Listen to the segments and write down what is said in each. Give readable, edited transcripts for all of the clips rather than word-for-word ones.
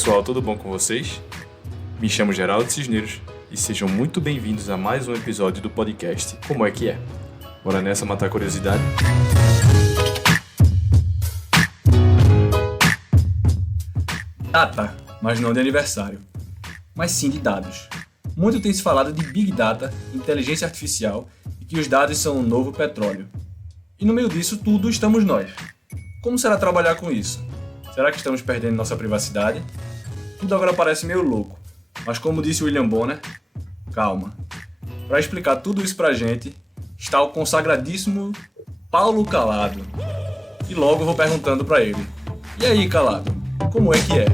pessoal, tudo bom com vocês? Me chamo Geraldo Cisneros e sejam muito bem-vindos a mais um episódio do podcast Como é que é? Bora nessa matar a curiosidade? Data, mas não de aniversário, mas sim de dados. Muito tem se falado de Big Data, inteligência artificial e que os dados são o novo petróleo. E no meio disso tudo estamos nós. Como será trabalhar com isso? Será que estamos perdendo nossa privacidade? Tudo agora parece meio louco, mas como disse William Bonner, calma. Para explicar tudo isso pra gente, está o consagradíssimo Paulo Calado. E logo vou perguntando para ele. E aí, Calado, como é que é?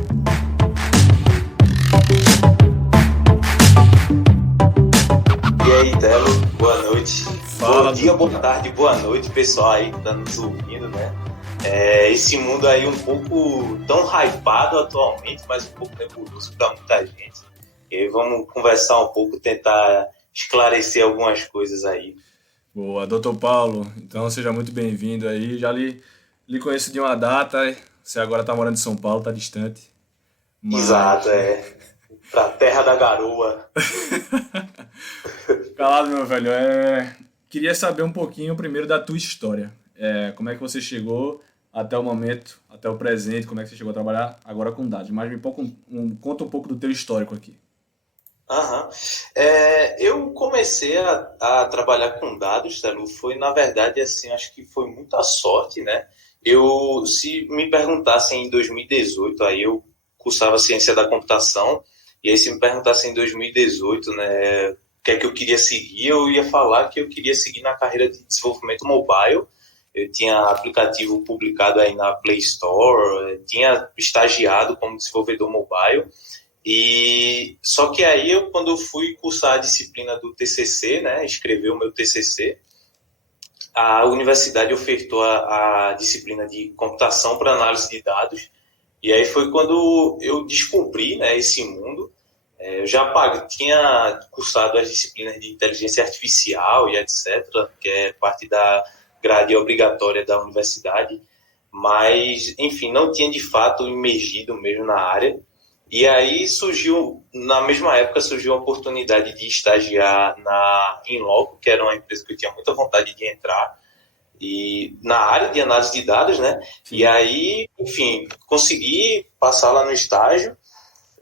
E aí, Telo, boa noite. Fala, bom dia, boa tarde, boa noite, pessoal aí que tá nos ouvindo, né? Esse mundo aí um pouco tão hypado atualmente, mas um pouco nebuloso para muita gente. E aí vamos conversar um pouco, tentar esclarecer algumas coisas aí. Boa, Dr. Paulo, então seja muito bem-vindo aí. Já lhe conheço de uma data, você agora tá morando em São Paulo, tá distante. Mas... Exato, pra terra da garoa. Calado, meu velho, queria saber um pouquinho primeiro da tua história. Como é que você chegou até o momento, até o presente, como é que você chegou a trabalhar agora com dados. Mas conta um pouco do teu histórico aqui. Eu comecei a trabalhar com dados, Telo, foi na verdade assim, acho que foi muita sorte, né? Se me perguntassem em 2018, aí eu cursava ciência da computação, e aí se me perguntassem em 2018, né, o que é que eu queria seguir, eu ia falar que eu queria seguir na carreira de desenvolvimento mobile. Eu tinha aplicativo publicado aí na Play Store, tinha estagiado como desenvolvedor mobile. E só que aí, quando eu fui cursar a disciplina do TCC, né, escrever o meu TCC, a universidade ofertou a disciplina de computação para análise de dados. E aí foi quando eu descobri, né, esse mundo. Eu já tinha cursado as disciplinas de inteligência artificial e etc., que é parte da grade obrigatória da universidade, mas, enfim, não tinha de fato imergido mesmo na área. E aí na mesma época surgiu a oportunidade de estagiar na Inloco, que era uma empresa que eu tinha muita vontade de entrar, e na área de análise de dados, né? Sim. E aí, enfim, consegui passar lá no estágio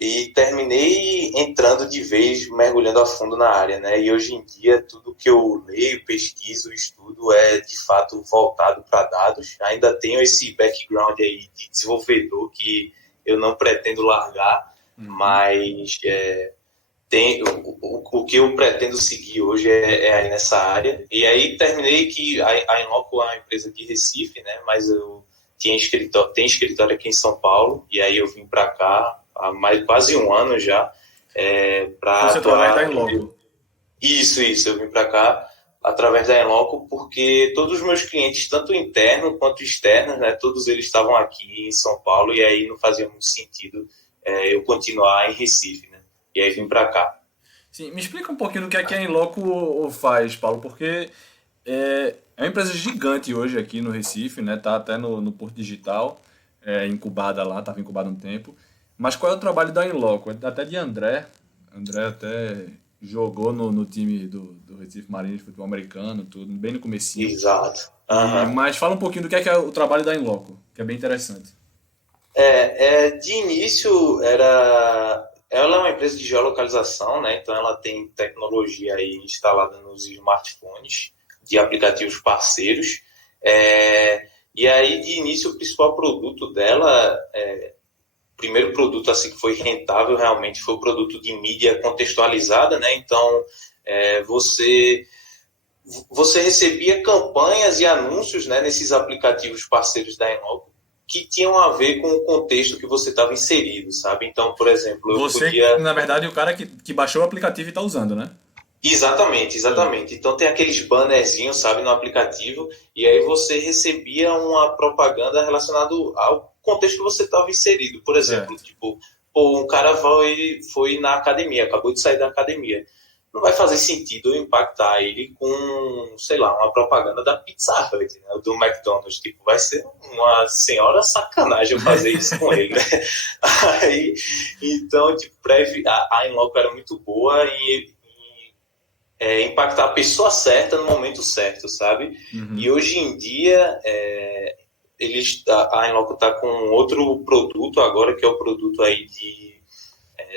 e terminei entrando de vez, mergulhando a fundo na área, né? E hoje em dia, tudo que eu leio, pesquiso, estudo é, de fato, voltado para dados. Ainda tenho esse background aí de desenvolvedor que eu não pretendo largar, mas o que eu pretendo seguir hoje é aí nessa área. E aí terminei que a Inloco é uma empresa de Recife, né? Mas eu tem escritório aqui em São Paulo, e aí eu vim para cá há quase um ano já, para você através da Inloco? Isso, eu vim para cá através da Inloco, porque todos os meus clientes, tanto internos quanto externos, né, todos eles estavam aqui em São Paulo, e aí não fazia muito sentido eu continuar em Recife, né? E aí vim para cá. Sim, me explica um pouquinho do que a Inloco faz, Paulo, porque é uma empresa gigante hoje aqui no Recife, né? Tá até no Porto Digital, incubada lá, estava incubada um tempo. Mas qual é o trabalho da Inloco? Até de André. André até jogou no time do Recife Marinho de futebol americano, tudo, bem no comecinho. Exato. Mas fala um pouquinho do que é o trabalho da Inloco, que é bem interessante. De início, ela é uma empresa de geolocalização, né? Então ela tem tecnologia aí instalada nos smartphones de aplicativos parceiros. E aí, de início, o principal produto dela o primeiro produto assim que foi rentável realmente foi o produto de mídia contextualizada, né? Então, você recebia campanhas e anúncios, né, nesses aplicativos parceiros da Inloco que tinham a ver com o contexto que você estava inserido, sabe? Então, por exemplo, na verdade, o cara que baixou o aplicativo e está usando, né? Exatamente. Então tem aqueles bannerzinhos, sabe, no aplicativo, e aí você recebia uma propaganda relacionada ao contexto que você estava inserido. Por exemplo, tipo, um cara foi na academia, acabou de sair da academia. não vai fazer sentido eu impactar ele com, sei lá, uma propaganda da Pizza Hut, né? Do McDonald's. Tipo, vai ser uma senhora sacanagem eu fazer isso com ele, né? Aí, então, tipo, a Inloco era muito boa em impactar a pessoa certa no momento certo, sabe? Uhum. E hoje em dia, a Inloco está com outro produto agora, que é o produto aí de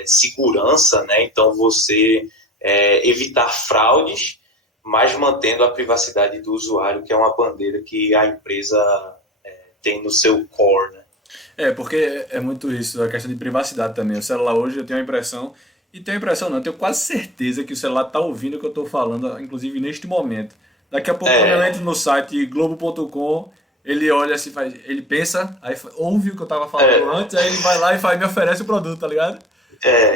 segurança, né? Então, você evitar fraudes, mas mantendo a privacidade do usuário, que é uma bandeira que a empresa tem no seu core, né? Porque é muito isso, a questão de privacidade também. O celular hoje, eu tenho a impressão, e tenho a impressão não, eu tenho quase certeza que o celular está ouvindo o que eu estou falando, inclusive neste momento. Daqui a pouco, quando eu entro no site globo.com, ele olha assim, ele pensa, aí ouve o que eu estava falando antes, aí ele vai lá e me oferece o produto, tá ligado?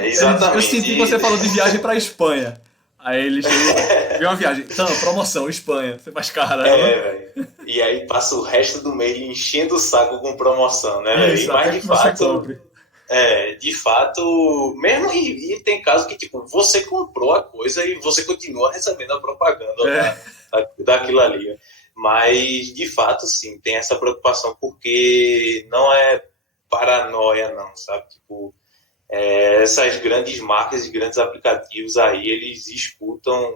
Exatamente. Eu senti que você falou de viagem para Espanha. Aí ele chega, vê uma viagem, então, promoção, Espanha, você faz caramba. Velho. E aí passa o resto do mês enchendo o saco com promoção, né? Mas de fato, mesmo e tem casos que tipo, você comprou a coisa e você continua recebendo a propaganda daquilo ali. Mas de fato, sim, tem essa preocupação, porque não é paranoia, não, sabe? Tipo, essas grandes marcas e grandes aplicativos aí, eles escutam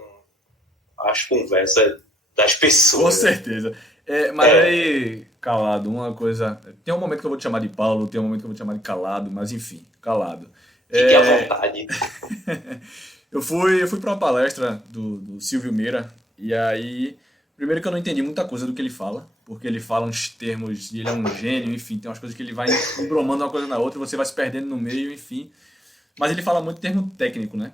as conversas das pessoas. Com certeza. Mas aí, Calado, uma coisa... Tem um momento que eu vou te chamar de Paulo, tem um momento que eu vou te chamar de Calado, mas enfim, Calado. Fique à vontade. Eu fui para uma palestra do Silvio Meira, e aí... Primeiro que eu não entendi muita coisa do que ele fala, porque ele fala uns termos, e ele é um gênio, enfim, tem umas coisas que ele vai embromando uma coisa na outra, você vai se perdendo no meio, enfim. Mas ele fala muito termo técnico, né?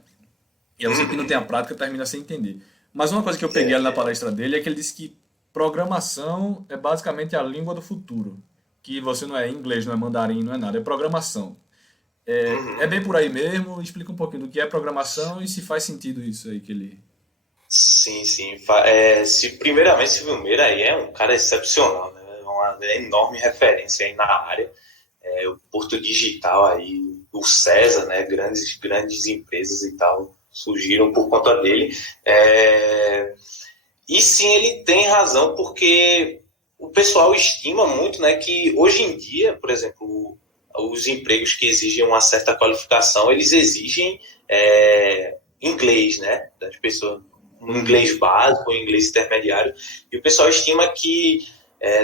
E você que não tem a prática termina sem entender. Mas uma coisa que eu peguei ali na palestra dele é que ele disse que programação é basicamente a língua do futuro. Que você não é inglês, não é mandarim, não é nada, é programação. É bem por aí mesmo, explica um pouquinho do que é programação e se faz sentido isso aí que ele... Sim. Primeiramente, Silvio Meira aí é um cara excepcional, né? É uma enorme referência aí na área. O Porto Digital aí, o César, né? Grandes empresas e tal surgiram por conta dele. E sim, ele tem razão, porque o pessoal estima muito, né, que hoje em dia, por exemplo, os empregos que exigem uma certa qualificação, eles exigem inglês, né, das pessoas, um inglês básico, um inglês intermediário, e o pessoal estima que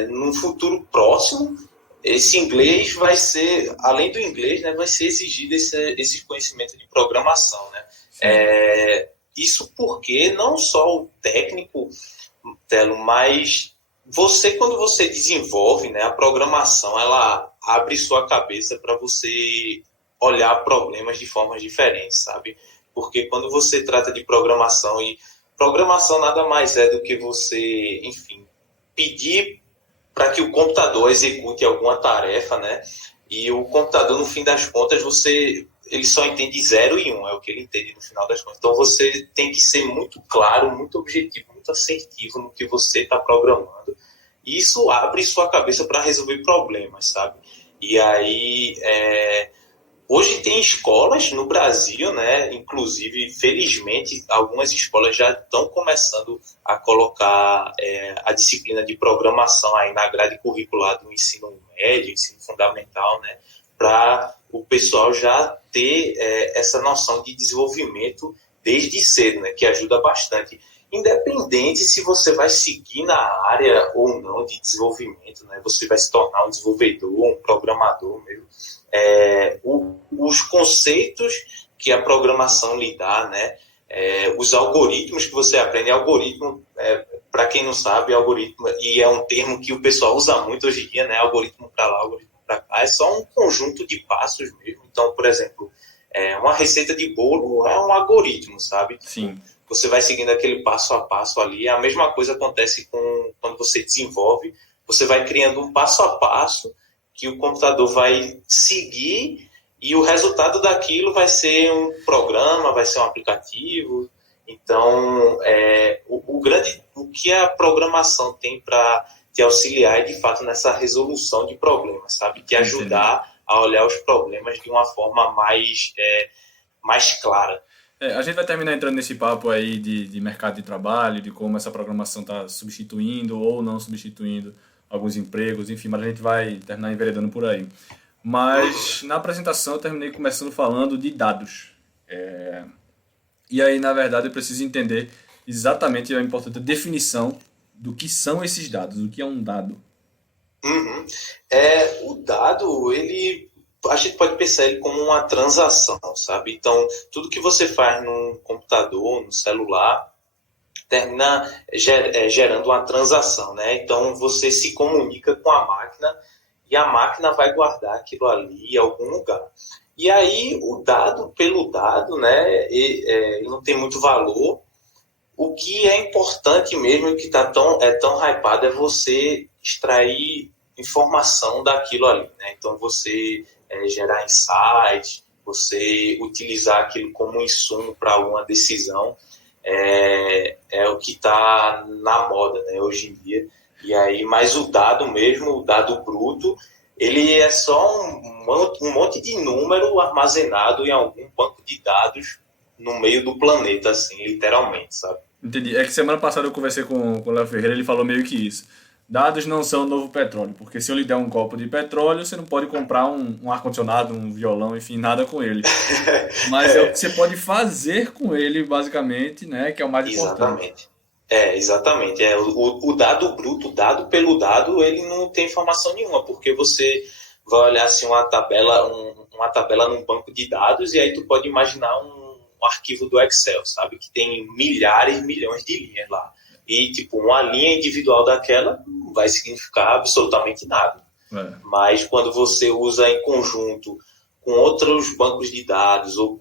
no futuro próximo esse inglês vai ser, além do inglês, né, vai ser exigido esse conhecimento de programação, né? Isso porque não só o técnico, Telo, mas quando você desenvolve, né, a programação, ela abre sua cabeça para você olhar problemas de formas diferentes, sabe? Porque quando você trata de programação, e programação nada mais é do que você, enfim, pedir para que o computador execute alguma tarefa, né? E o computador, no fim das contas, ele só entende 0 e 1, é o que ele entende no final das contas. Então você tem que ser muito claro, muito objetivo, muito assertivo no que você está programando. E isso abre sua cabeça para resolver problemas, sabe? E aí, hoje tem escolas no Brasil, né? Inclusive, felizmente, algumas escolas já estão começando a colocar a disciplina de programação aí na grade curricular do ensino médio, ensino fundamental, né? Para o pessoal já ter essa noção de desenvolvimento desde cedo, né? Que ajuda bastante. Independente se você vai seguir na área ou não de desenvolvimento, né? Você vai se tornar um desenvolvedor, um programador mesmo. Os conceitos que a programação lhe dá, né? Os algoritmos que você aprende, algoritmo, para quem não sabe, algoritmo, e é um termo que o pessoal usa muito hoje em dia, né? Algoritmo para lá, algoritmo para cá, é só um conjunto de passos mesmo. Então, por exemplo, uma receita de bolo é um algoritmo, sabe? Sim. Você vai seguindo aquele passo a passo ali. A mesma coisa acontece quando você desenvolve. Você vai criando um passo a passo que o computador vai seguir e o resultado daquilo vai ser um programa, vai ser um aplicativo. Então, o que a programação tem para te auxiliar é, de fato, nessa resolução de problemas, sabe? Te ajudar a olhar os problemas de uma forma mais clara. A gente vai terminar entrando nesse papo aí de mercado de trabalho, de como essa programação está substituindo ou não substituindo alguns empregos, enfim, mas a gente vai terminar enveredando por aí. Mas na apresentação eu terminei começando falando de dados. E aí, na verdade, eu preciso entender exatamente a importante definição do que são esses dados, o que é um dado. Uhum. O dado, a gente pode pensar ele como uma transação, sabe? Então, tudo que você faz no computador, no celular, termina gerando uma transação, né? Então, você se comunica com a máquina e a máquina vai guardar aquilo ali em algum lugar. E aí, o dado pelo dado, né? Ele não tem muito valor. O que é importante mesmo, que tão hypado, é você extrair informação daquilo ali, né? Então, você gerar insights, você utilizar aquilo como insumo para alguma decisão, é o que está na moda, né, hoje em dia. E aí, mas o dado mesmo, o dado bruto, ele é só um monte de número armazenado em algum banco de dados no meio do planeta, assim, literalmente, sabe? Entendi. É que semana passada eu conversei com o Léo Ferreira, ele falou meio que isso. Dados não são o novo petróleo, porque se eu lhe der um copo de petróleo, você não pode comprar um ar-condicionado, um violão, enfim, nada com ele. Mas é o que você pode fazer com ele, basicamente, né, que é o mais importante. Exatamente. O dado bruto, dado pelo dado, ele não tem informação nenhuma, porque você vai olhar assim uma tabela num banco de dados e aí tu pode imaginar um arquivo do Excel, sabe? Que tem milhares, milhões de linhas lá. E, tipo, uma linha individual daquela não vai significar absolutamente nada. Mas quando você usa em conjunto com outros bancos de dados ou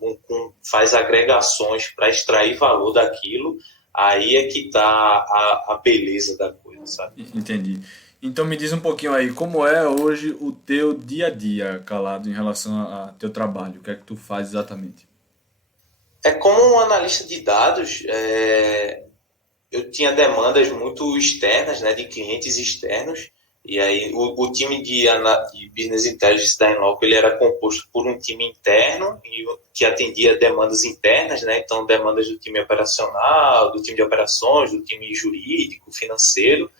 faz agregações para extrair valor daquilo, aí é que está a beleza da coisa, sabe? Entendi. Então me diz um pouquinho aí, como é hoje o teu dia a dia, Calado, em relação a teu trabalho? O que é que tu faz exatamente? Como um analista de dados, eu tinha demandas muito externas, né, de clientes externos, e aí o time de Business Intelligence da Inloco, ele era composto por um time interno que atendia demandas internas, né, então demandas do time operacional, do time de operações, do time jurídico, financeiro,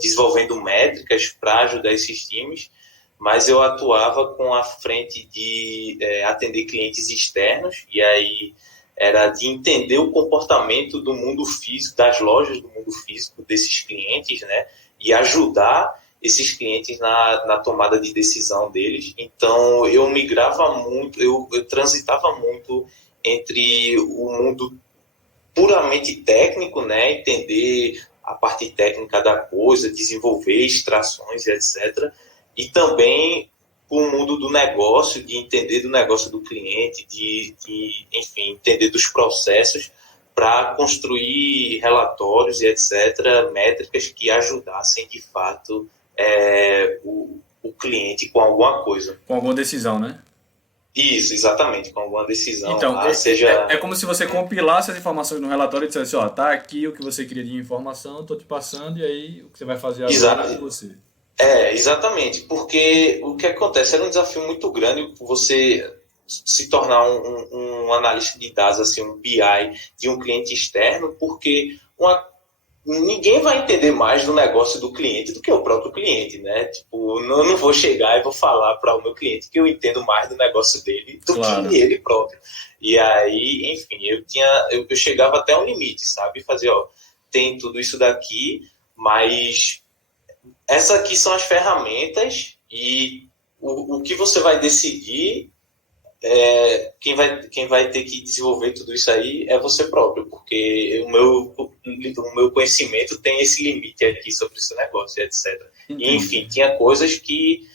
desenvolvendo métricas para ajudar esses times, mas eu atuava com a frente de atender clientes externos, e aí era de entender o comportamento do mundo físico, das lojas do mundo físico desses clientes, né? E ajudar esses clientes na tomada de decisão deles. Então, eu migrava muito, eu transitava muito entre o mundo puramente técnico, né? Entender a parte técnica da coisa, desenvolver extrações, etc. E também o mundo do negócio, de entender do negócio do cliente, enfim, entender dos processos para construir relatórios e etc., métricas que ajudassem, de fato, o cliente com alguma coisa. Com alguma decisão, né? Isso, exatamente, com alguma decisão. Então, é como se você compilasse as informações no relatório e dissesse, tá aqui o que você queria de informação, estou te passando, e aí o que você vai fazer agora é com você. Exatamente, porque o que acontece era um desafio muito grande você se tornar um analista de dados, assim, um BI de um cliente externo, porque ninguém vai entender mais do negócio do cliente do que o próprio cliente, né? Tipo, eu não vou chegar e vou falar para o meu cliente que eu entendo mais do negócio dele do que ele próprio. E aí, enfim, eu chegava até um limite, sabe? Fazer, tem tudo isso daqui, mas essas aqui são as ferramentas e o que você vai decidir, quem vai ter que desenvolver tudo isso aí é você próprio, porque o meu conhecimento tem esse limite aqui sobre esse negócio, etc. E, enfim, tinha coisas que,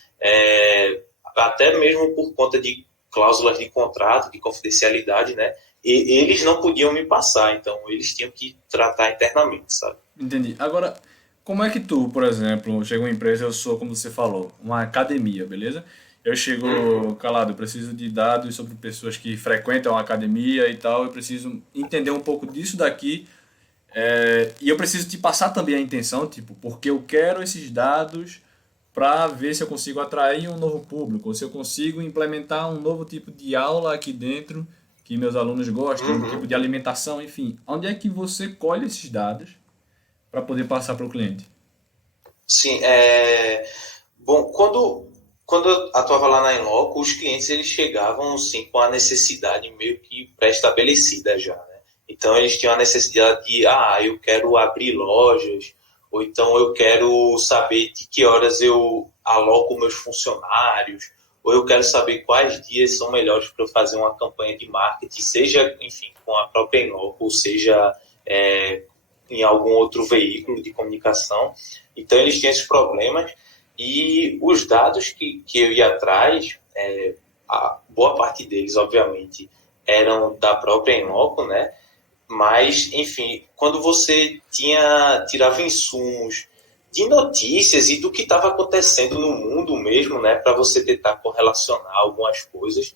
até mesmo por conta de cláusulas de contrato, de confidencialidade, né, eles não podiam me passar, então eles tinham que tratar internamente, sabe? Entendi. Agora, como é que tu, por exemplo, chega uma empresa, eu sou, como você falou, uma academia, beleza? Eu chego, Calado, eu preciso de dados sobre pessoas que frequentam a academia e tal, eu preciso entender um pouco disso daqui, e eu preciso te passar também a intenção, tipo, porque eu quero esses dados para ver se eu consigo atrair um novo público, ou se eu consigo implementar um novo tipo de aula aqui dentro que meus alunos gostam, Uhum. tipo de alimentação, enfim. Onde é que você colhe esses dados para poder passar para o cliente? Sim, bom, quando eu atuava lá na Inloco, os clientes eles chegavam sim, com a necessidade meio que pré-estabelecida já, né? Então eles tinham a necessidade de, eu quero abrir lojas, ou então eu quero saber de que horas eu aloco meus funcionários, ou eu quero saber quais dias são melhores para eu fazer uma campanha de marketing, seja, enfim, com a própria Inloco, ou seja, em algum outro veículo de comunicação. Então eles tinham esses problemas e os dados que eu ia atrás, a boa parte deles, obviamente, eram da própria Inloco, né? Mas, enfim, quando você tirava insumos de notícias e do que estava acontecendo no mundo mesmo, né? Para você tentar correlacionar algumas coisas,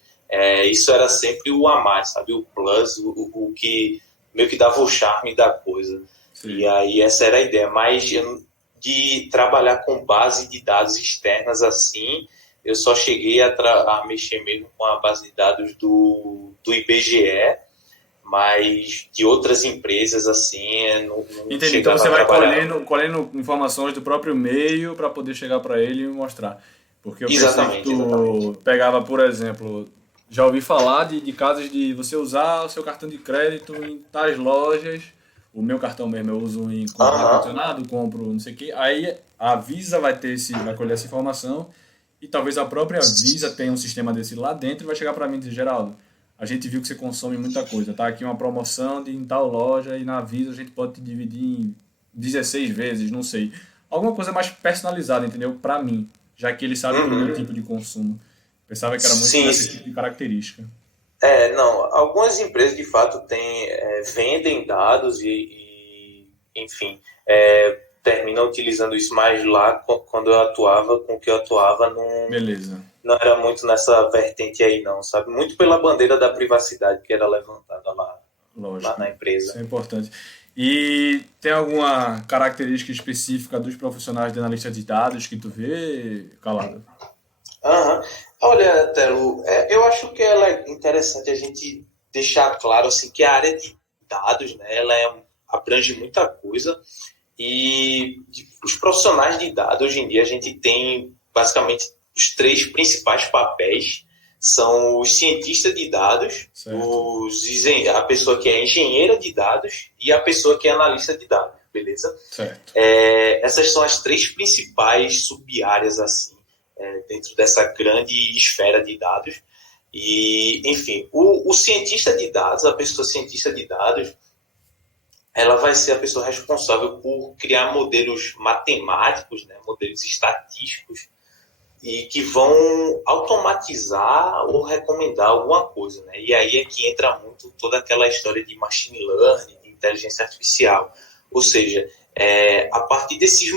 isso era sempre o a mais, sabe? O plus, o que meio que dava o charme da coisa. Sim. E aí essa era a ideia. Mas de trabalhar com base de dados externas assim, eu só cheguei a mexer mesmo com a base de dados do IBGE, mas de outras empresas assim, não Entendi. Então chegava você a vai trabalhar. colhendo informações do próprio meio para poder chegar para ele e mostrar. Porque eu pensei que Exatamente, exatamente. tu pegava, por exemplo, já ouvi falar de casos de você usar o seu cartão de crédito em tais lojas. O meu cartão mesmo eu uso em comprar Aham. ar-condicionado, compro não sei o quê. Aí a Visa vai colher essa informação e talvez a própria Visa tenha um sistema desse lá dentro e vai chegar para mim e dizer, Geraldo, a gente viu que você consome muita coisa, tá aqui uma promoção de em tal loja e na Visa a gente pode te dividir em 16 vezes, não sei. Alguma coisa mais personalizada, entendeu? Para mim, já que ele sabe do meu tipo Uhum. de consumo. Pensava que era muito Sim, nesse sim. tipo de característica. Não, algumas empresas de fato vendem dados enfim, terminam utilizando isso, mas lá, quando eu atuava, com o que eu atuava, Beleza. não era muito nessa vertente aí não, sabe? Muito pela bandeira da privacidade que era levantada lá Lógico. na Isso empresa. é importante. E tem alguma característica específica dos profissionais de analista de dados que tu vê, Calado? Aham. Olha, Telo, eu acho que ela é interessante a gente deixar claro assim, que a área de dados, né, abrange muita coisa e os profissionais de dados, hoje em dia, a gente tem basicamente os três principais papéis. São os cientistas de dados, Certo. a pessoa que é engenheira de dados e a pessoa que é analista de dados, beleza? Certo. Essas são as três principais sub-áreas assim, dentro dessa grande esfera de dados. E, enfim, o cientista de dados, a pessoa cientista de dados, ela vai ser a pessoa responsável por criar modelos matemáticos, né, modelos estatísticos, e que vão automatizar ou recomendar alguma coisa. Né? E aí é que entra muito toda aquela história de machine learning, de inteligência artificial. Ou seja, a partir desses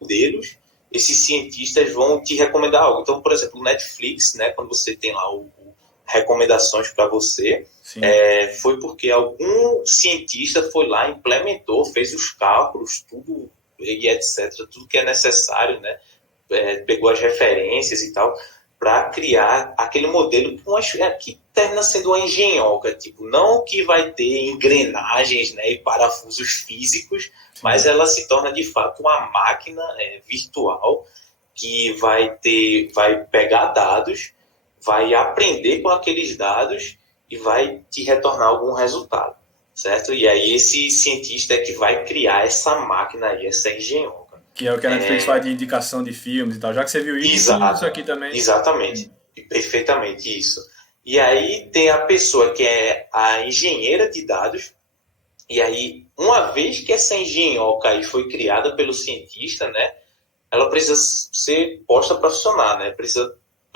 modelos, esses cientistas vão te recomendar algo. Então, por exemplo, o Netflix, né, quando você tem lá recomendações para você, foi porque algum cientista foi lá, implementou, fez os cálculos, tudo e etc., tudo que é necessário, né, pegou as referências e tal, para criar aquele modelo que termina sendo uma engenhoca, tipo, não que vai ter engrenagens, né, e parafusos físicos, mas ela se torna de fato uma máquina virtual que vai pegar dados, vai aprender com aqueles dados e vai te retornar algum resultado, certo? E aí esse cientista é que vai criar essa máquina aí, essa engenhoca. Que é o que a Netflix faz de indicação de filmes e tal. Já que você viu isso, isso aqui também. Exatamente. Perfeitamente isso. E aí tem a pessoa que é a engenheira de dados, e aí, uma vez que essa engenhoca aí foi criada pelo cientista, né, ela precisa ser posta para funcionar, né?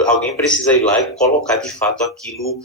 Alguém precisa ir lá e colocar de fato aquilo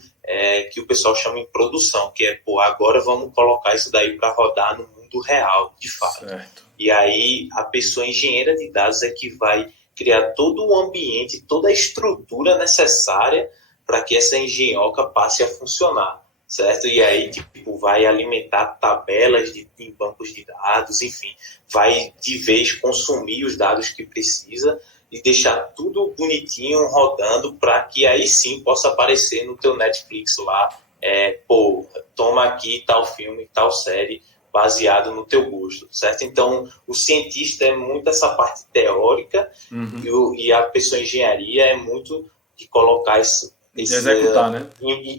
que o pessoal chama em produção, que é, agora vamos colocar isso daí para rodar no mundo real, de fato. Certo. E aí a pessoa engenheira de dados é que vai criar todo o ambiente, toda a estrutura necessária para que essa engenhoca passe a funcionar, certo? E aí tipo, vai alimentar tabelas em bancos de dados, enfim, vai de vez consumir os dados que precisa e deixar tudo bonitinho, rodando, para que aí sim possa aparecer no teu Netflix lá, toma aqui tal filme, tal série, baseado no teu gosto, certo? Então, o cientista é muito essa parte teórica, e a pessoa em engenharia é muito de colocar de executar, né?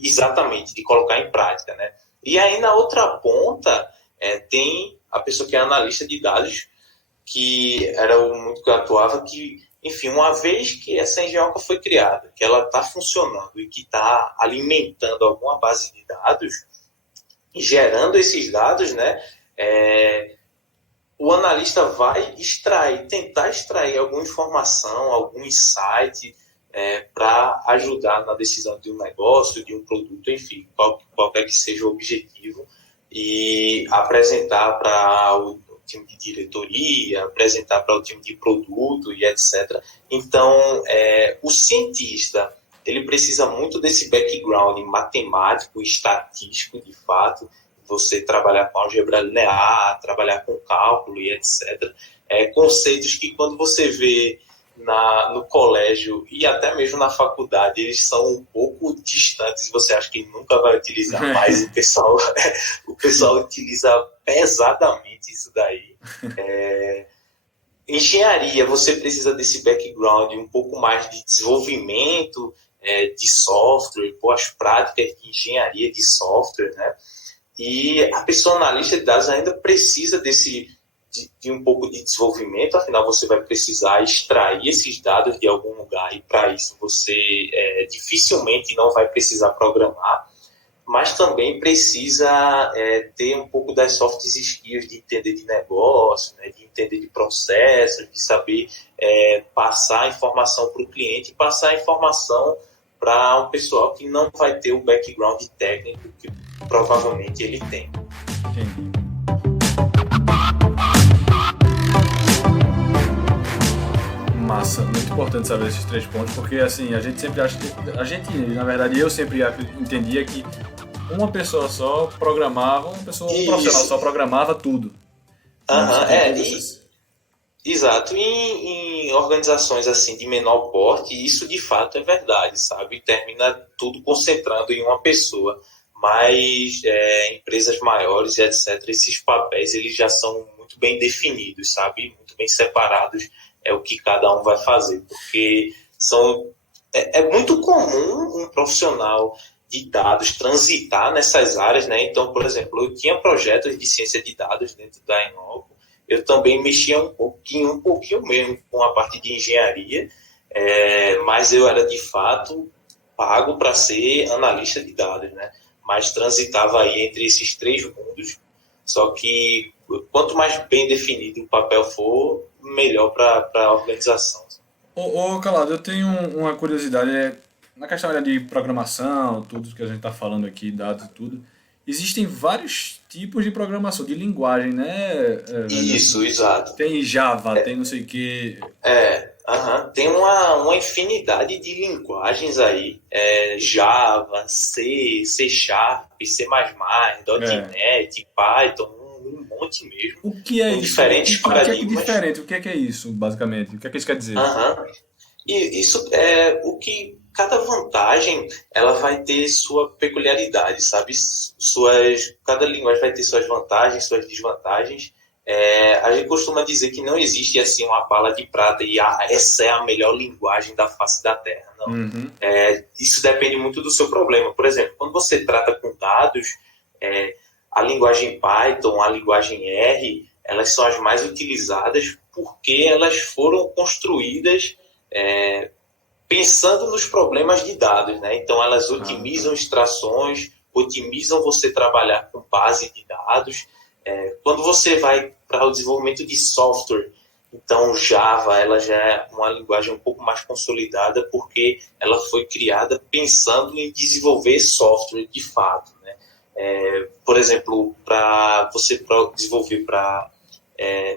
Exatamente, de colocar em prática, né? E aí, na outra ponta, tem a pessoa que é analista de dados, que era muito que eu atuava, que, enfim, uma vez que essa engenhoca foi criada, que ela está funcionando e que está alimentando alguma base de dados, e gerando esses dados, né, o analista vai tentar extrair alguma informação, algum insight, para ajudar na decisão de um negócio, de um produto, enfim, qualquer que seja o objetivo, e apresentar para o time de diretoria, apresentar para o time de produto e etc. Então, o cientista, ele precisa muito desse background matemático, estatístico, de fato, você trabalhar com álgebra linear, trabalhar com cálculo e etc. Conceitos que, quando você vê no colégio e até mesmo na faculdade, eles são um pouco distantes, você acha que nunca vai utilizar, mas o pessoal utiliza pesadamente isso daí. Engenharia, você precisa desse background, um pouco mais de desenvolvimento de software, as práticas de engenharia de software, né? E a pessoa analista de dados ainda precisa de um pouco de desenvolvimento, afinal você vai precisar extrair esses dados de algum lugar, e para isso você dificilmente não vai precisar programar, mas também precisa ter um pouco das soft skills de entender de negócio, né, de entender de processos, de saber passar a informação para o cliente, e passar a informação para um pessoal que não vai ter o background técnico que provavelmente ele tem. Entendi. Massa, muito importante saber esses 3 pontos, porque assim, a gente sempre acha que, na verdade, eu sempre entendia que uma pessoa só programava, um profissional só programava tudo. Exato. Em organizações assim de menor porte, isso de fato é verdade, sabe? Termina tudo concentrando em uma pessoa. Mas empresas maiores e etc., esses papéis eles já são muito bem definidos, sabe? Muito bem separados, o que cada um vai fazer, porque é muito comum um profissional de dados transitar nessas áreas, né? Então, por exemplo, eu tinha projetos de ciência de dados dentro da Inoco, eu também mexia um pouquinho mesmo com a parte de engenharia, mas eu era de fato pago para ser analista de dados, né? Mas transitava aí entre esses 3 mundos, só que quanto mais bem definido o papel for, melhor para a organização. Ô, Calado, eu tenho uma curiosidade, na questão de programação, tudo que a gente está falando aqui, dados e tudo, existem vários tipos de programação, de linguagem, né? Isso, exato. Tem Java, tem não sei o quê. Tem uma infinidade de linguagens aí, Java, C, C Sharp, C++, .NET, Python, um monte mesmo. O que é isso? Diferentes paradigmas. O que é isso, basicamente? O que é que isso quer dizer? E isso o que cada vantagem ela vai ter sua peculiaridade, sabe? Cada linguagem vai ter suas vantagens, suas desvantagens. A gente costuma dizer que não existe assim uma bala de prata e essa é a melhor linguagem da face da Terra. Não. Isso depende muito do seu problema. Por exemplo, quando você trata com dados, a linguagem Python, a linguagem R, elas são as mais utilizadas porque elas foram construídas pensando nos problemas de dados, né? Então elas otimizam extrações, otimizam você trabalhar com base de dados. Quando você vai para o desenvolvimento de software, então Java ela já é uma linguagem um pouco mais consolidada porque ela foi criada pensando em desenvolver software de fato, né? Por exemplo, para você desenvolver para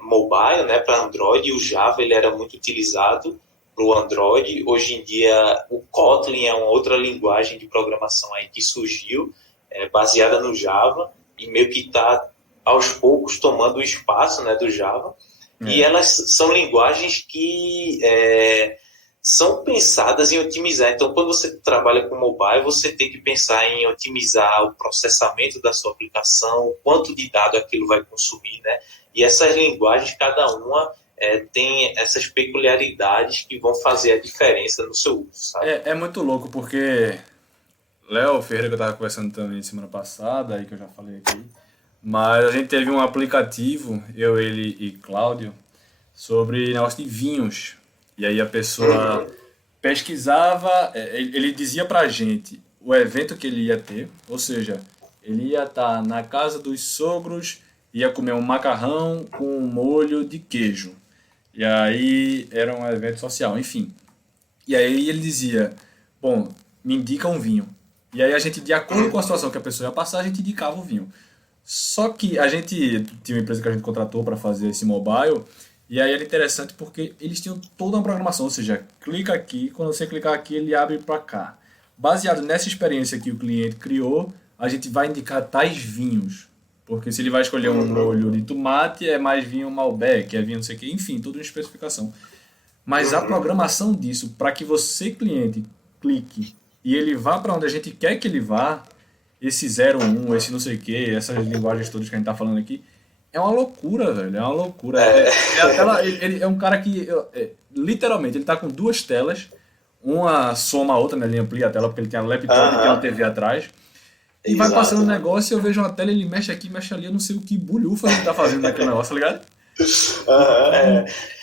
mobile, né, para Android, o Java ele era muito utilizado para o Android. Hoje em dia o Kotlin é uma outra linguagem de programação aí que surgiu, baseada no Java, e meio que está aos poucos tomando o espaço, né, do Java. E elas são linguagens que são pensadas em otimizar. Então, quando você trabalha com mobile, você tem que pensar em otimizar o processamento da sua aplicação, o quanto de dado aquilo vai consumir, né? E essas linguagens, cada uma tem essas peculiaridades que vão fazer a diferença no seu uso, sabe? É muito louco, porque Léo Ferreira, que eu estava conversando também semana passada, aí que eu já falei aqui, mas a gente teve um aplicativo, eu, ele e Cláudio, sobre negócio de vinhos. E aí a pessoa pesquisava, ele dizia pra gente o evento que ele ia ter, ou seja, ele ia estar na casa dos sogros, ia comer um macarrão com um molho de queijo. E aí era um evento social, enfim. E aí ele dizia, bom, me indica um vinho. E aí a gente, de acordo com a situação que a pessoa ia passar, a gente indicava o vinho. Só que a gente tinha uma empresa que a gente contratou para fazer esse mobile, e aí era interessante porque eles tinham toda uma programação, ou seja, clica aqui, quando você clicar aqui ele abre para cá. Baseado nessa experiência que o cliente criou, a gente vai indicar tais vinhos. Porque se ele vai escolher um molho de tomate, é mais vinho Malbec, é vinho não sei o quê, enfim, toda uma especificação. Mas a programação disso, para que você, cliente, clique e ele vá para onde a gente quer que ele vá, esse 01, esse não sei o quê, essas linguagens todas que a gente tá falando aqui, é uma loucura, velho. É uma loucura. Ele é um cara que, literalmente, ele tá com duas telas. Uma soma a outra, né? Ele amplia a tela porque ele tem um laptop e tem uma TV atrás. E vai passando o negócio e eu vejo uma tela, ele mexe aqui, mexe ali, eu não sei o que bulhufa ele tá fazendo naquele negócio, tá ligado?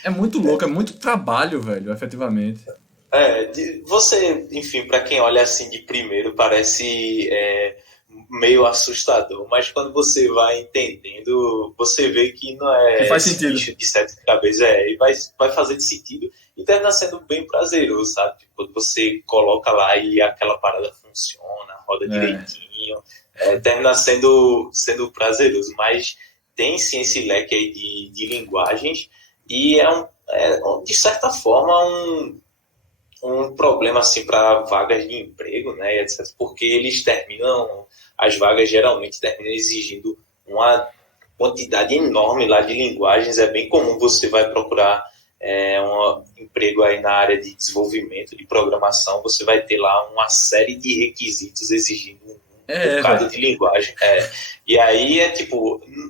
É muito louco, é muito trabalho, velho, efetivamente. Você, enfim, para quem olha assim de primeiro, parece meio assustador, mas quando você vai entendendo, você vê que não é que faz sentido. Bicho de sete cabeças, e vai fazer sentido e termina sendo bem prazeroso, sabe? Quando você coloca lá e aquela parada funciona, roda direitinho, termina sendo prazeroso, mas tem sim esse leque aí de linguagens e de certa forma um problema assim para vagas de emprego, né, etc, porque as vagas geralmente terminam exigindo uma quantidade enorme lá de linguagens. É bem comum você vai procurar um emprego aí na área de desenvolvimento, de programação, você vai ter lá uma série de requisitos exigindo um bocado de linguagem. E aí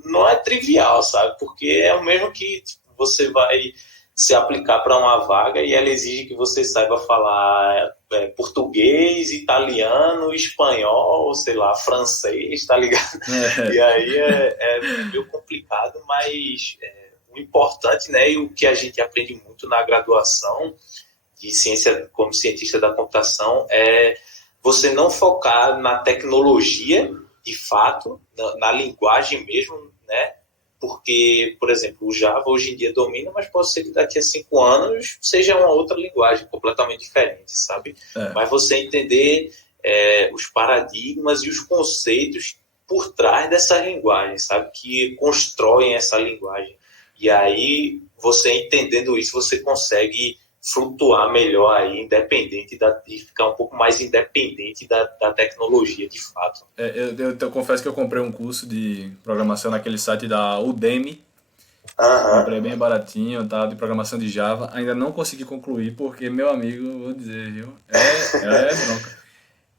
não é trivial, sabe? Porque é o mesmo que você vai se aplicar para uma vaga e ela exige que você saiba falar português, italiano, espanhol, sei lá, francês, tá ligado? E aí é meio complicado, mas o importante, né, e o que a gente aprende muito na graduação de ciência como cientista da computação é você não focar na tecnologia, de fato, na linguagem mesmo, né? Porque, por exemplo, o Java hoje em dia domina, mas pode ser que daqui a 5 anos seja uma outra linguagem completamente diferente, sabe? Mas você entender os paradigmas e os conceitos por trás dessa linguagem, sabe? Que constroem essa linguagem. E aí, você entendendo isso, você consegue flutuar melhor aí, independente e ficar um pouco mais independente da tecnologia, de fato. Eu confesso que eu comprei um curso de programação naquele site da Udemy. Comprei bem baratinho, tá, de programação de Java. Ainda não consegui concluir, porque, meu amigo, vou dizer, viu? Bronca.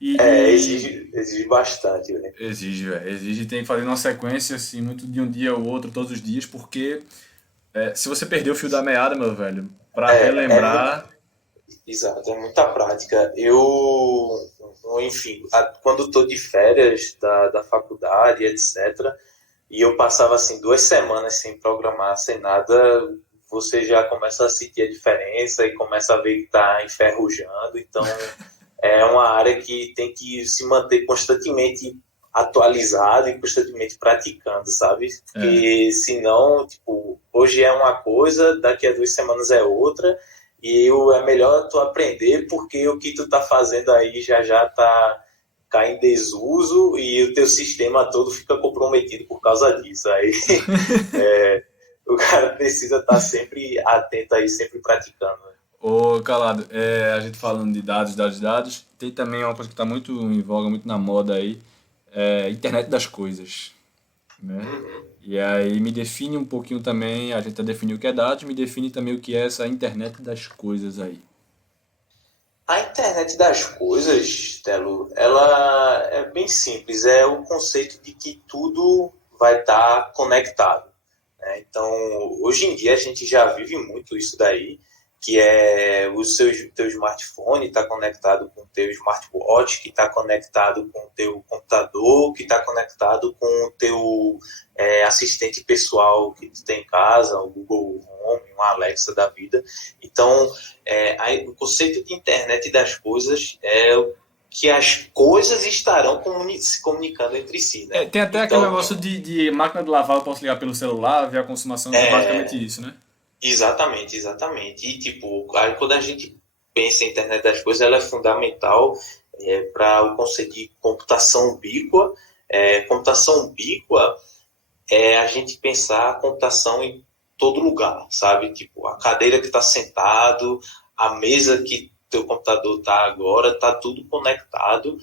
Exige bastante, né? Exige, tem que fazer uma sequência, assim, muito de um dia ao outro, todos os dias, porque se você perder o fio da meada, meu velho, para relembrar... Exato, é muita prática. Enfim, quando estou de férias da faculdade, etc., e eu passava assim 2 semanas sem programar, sem nada, você já começa a sentir a diferença e começa a ver que está enferrujando. Então, é uma área que tem que se manter constantemente atualizado e constantemente praticando, sabe? Porque senão, hoje é uma coisa, daqui a 2 semanas é outra, e é melhor tu aprender, porque o que tu tá fazendo aí já tá cai em desuso e o teu sistema todo fica comprometido por causa disso. Aí o cara precisa estar sempre atento aí, sempre praticando. Ô, Calado, a gente falando de dados, tem também uma coisa que está muito em voga, muito na moda aí, internet das coisas, né? E aí me define um pouquinho também, a gente já definiu o que é dados, me define também o que é essa internet das coisas aí. A internet das coisas, Telo, ela é bem simples. É o conceito de que tudo vai estar conectado, né? Então, hoje em dia a gente já vive muito isso daí, que é o teu smartphone está conectado com o teu smartwatch, que está conectado com o teu computador, que está conectado com o teu assistente pessoal que tu tem em casa, o Google Home, um Alexa da vida. Então, o conceito de internet das coisas é que as coisas estarão se comunicando entre si, né? Tem até aquele negócio de máquina de lavar, eu posso ligar pelo celular, ver a consumação, que é basicamente isso, né? Exatamente, exatamente. E, tipo, aí, quando a gente pensa em internet das coisas, ela é fundamental para o conceito de computação ubíqua. Computação ubíqua é a gente pensar a computação em todo lugar, sabe? Tipo, a cadeira que está sentado, a mesa que teu computador está agora, está tudo conectado,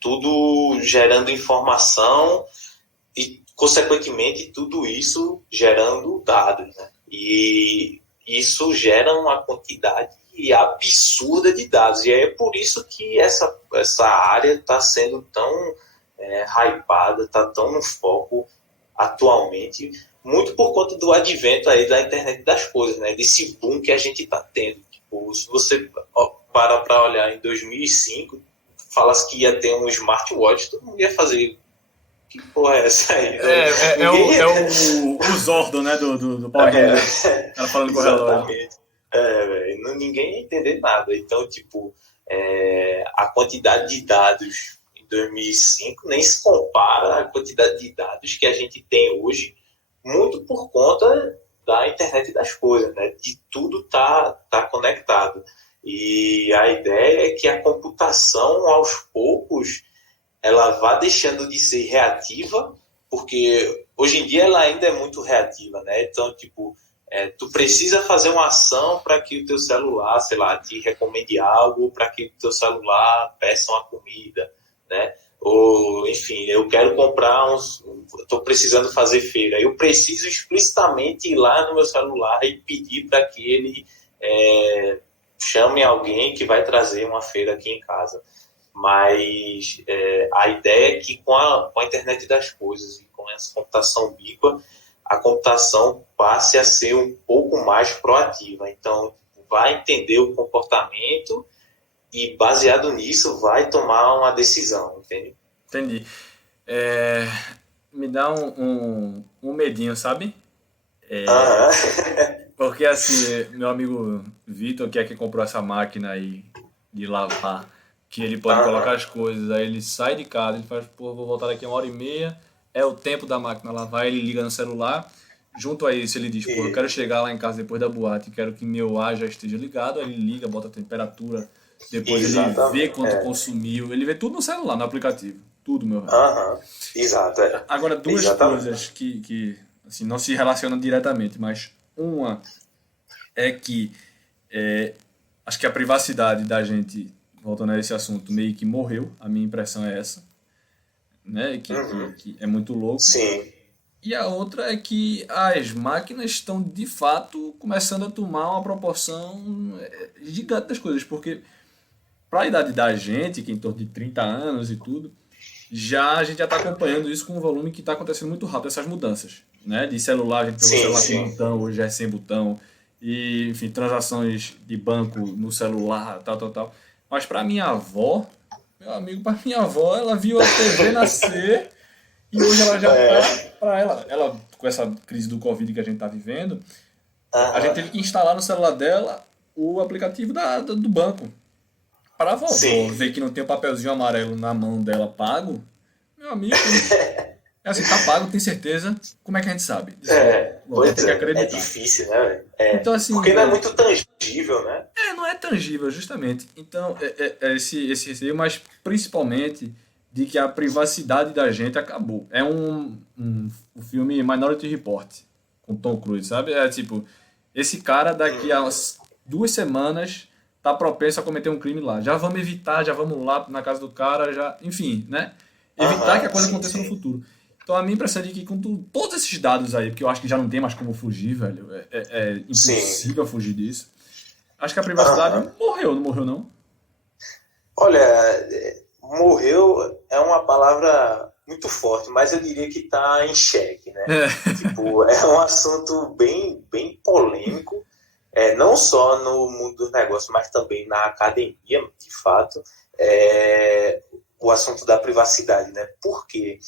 tudo gerando informação e, consequentemente, tudo isso gerando dados, né? E isso gera uma quantidade absurda de dados. E é por isso que essa área está sendo tão hypada, está tão no foco atualmente, muito por conta do advento aí da internet das coisas, né? Desse boom que a gente está tendo. Tipo, se você para olhar em 2005, falasse que ia ter um smartwatch, todo mundo ia fazer... Que porra é essa aí? O Zordon, né, do Power Rangers. Ela falando com o relógio. Velho, ninguém ia entender nada. Então, tipo, a quantidade de dados em 2005 nem se compara à quantidade de dados que a gente tem hoje, muito por conta da internet das coisas, né? De tudo tá conectado. E a ideia é que a computação, aos poucos, ela vá deixando de ser reativa, porque hoje em dia ela ainda é muito reativa, né? Então, tipo, tu precisa fazer uma ação para que o teu celular, sei lá, te recomende algo, para que o teu celular peça uma comida, né? Ou, enfim, eu quero comprar estou precisando fazer feira. Eu preciso explicitamente ir lá no meu celular e pedir para que ele chame alguém que vai trazer uma feira aqui em casa. Mas a ideia é que com a internet das coisas e com essa computação ubíqua, a computação passe a ser um pouco mais proativa. Então, vai entender o comportamento e, baseado nisso, vai tomar uma decisão, entende? Entendi. Me dá um medinho, sabe? Porque, assim, meu amigo Vitor, que é que comprou essa máquina aí de lavar, que ele pode colocar as coisas, aí ele sai de casa, ele faz, pô, vou voltar daqui 1h30, é o tempo da máquina lavar, ele liga no celular, junto a isso ele diz, pô, eu quero chegar lá em casa depois da boate, quero que meu ar já esteja ligado, aí ele liga, bota a temperatura, depois Exatamente. ele vê quanto consumiu, ele vê tudo no celular, no aplicativo, tudo, meu velho. Exato. Agora, duas coisas que assim, não se relacionam diretamente, mas uma é que acho que a privacidade da gente, voltando a esse assunto, meio que morreu, a minha impressão é essa, né? Que é muito louco. Sim. E a outra é que as máquinas estão, de fato, começando a tomar uma proporção gigante das coisas, porque para a idade da gente, que é em torno de 30 anos e tudo, a gente já está acompanhando isso com um volume que está acontecendo muito rápido, essas mudanças, né? De celular, a gente pegou o celular com botão, hoje é sem botão, e, enfim, transações de banco no celular, tal. Mas para minha avó, meu amigo, para minha avó, ela viu a TV nascer e hoje ela já está, para ela, com essa crise do Covid que a gente está vivendo, a gente teve que instalar no celular dela o aplicativo do banco. Para a vovó ver que não tem o papelzinho amarelo na mão dela pago, meu amigo, assim, tá pago, tem certeza, como é que a gente sabe? É difícil, né, velho? Então, assim, porque não é muito tangível, né? Não é tangível, justamente. Então, esse receio, mas principalmente de que a privacidade da gente acabou. É o filme Minority Report, com Tom Cruise, sabe? É tipo, esse cara daqui a 2 semanas tá propenso a cometer um crime lá. Já vamos evitar, já vamos lá na casa do cara, enfim, né? Evitar que a coisa aconteça no futuro. Então a minha impressão é de que com todos esses dados aí, porque eu acho que já não tem mais como fugir, velho, é impossível fugir disso. Acho que a privacidade morreu, não morreu não? Olha, morreu é uma palavra muito forte, mas eu diria que está em xeque, né? Tipo, é um assunto bem, bem polêmico, não só no mundo dos negócios, mas também na academia, de fato, o assunto da privacidade, né? Por quê?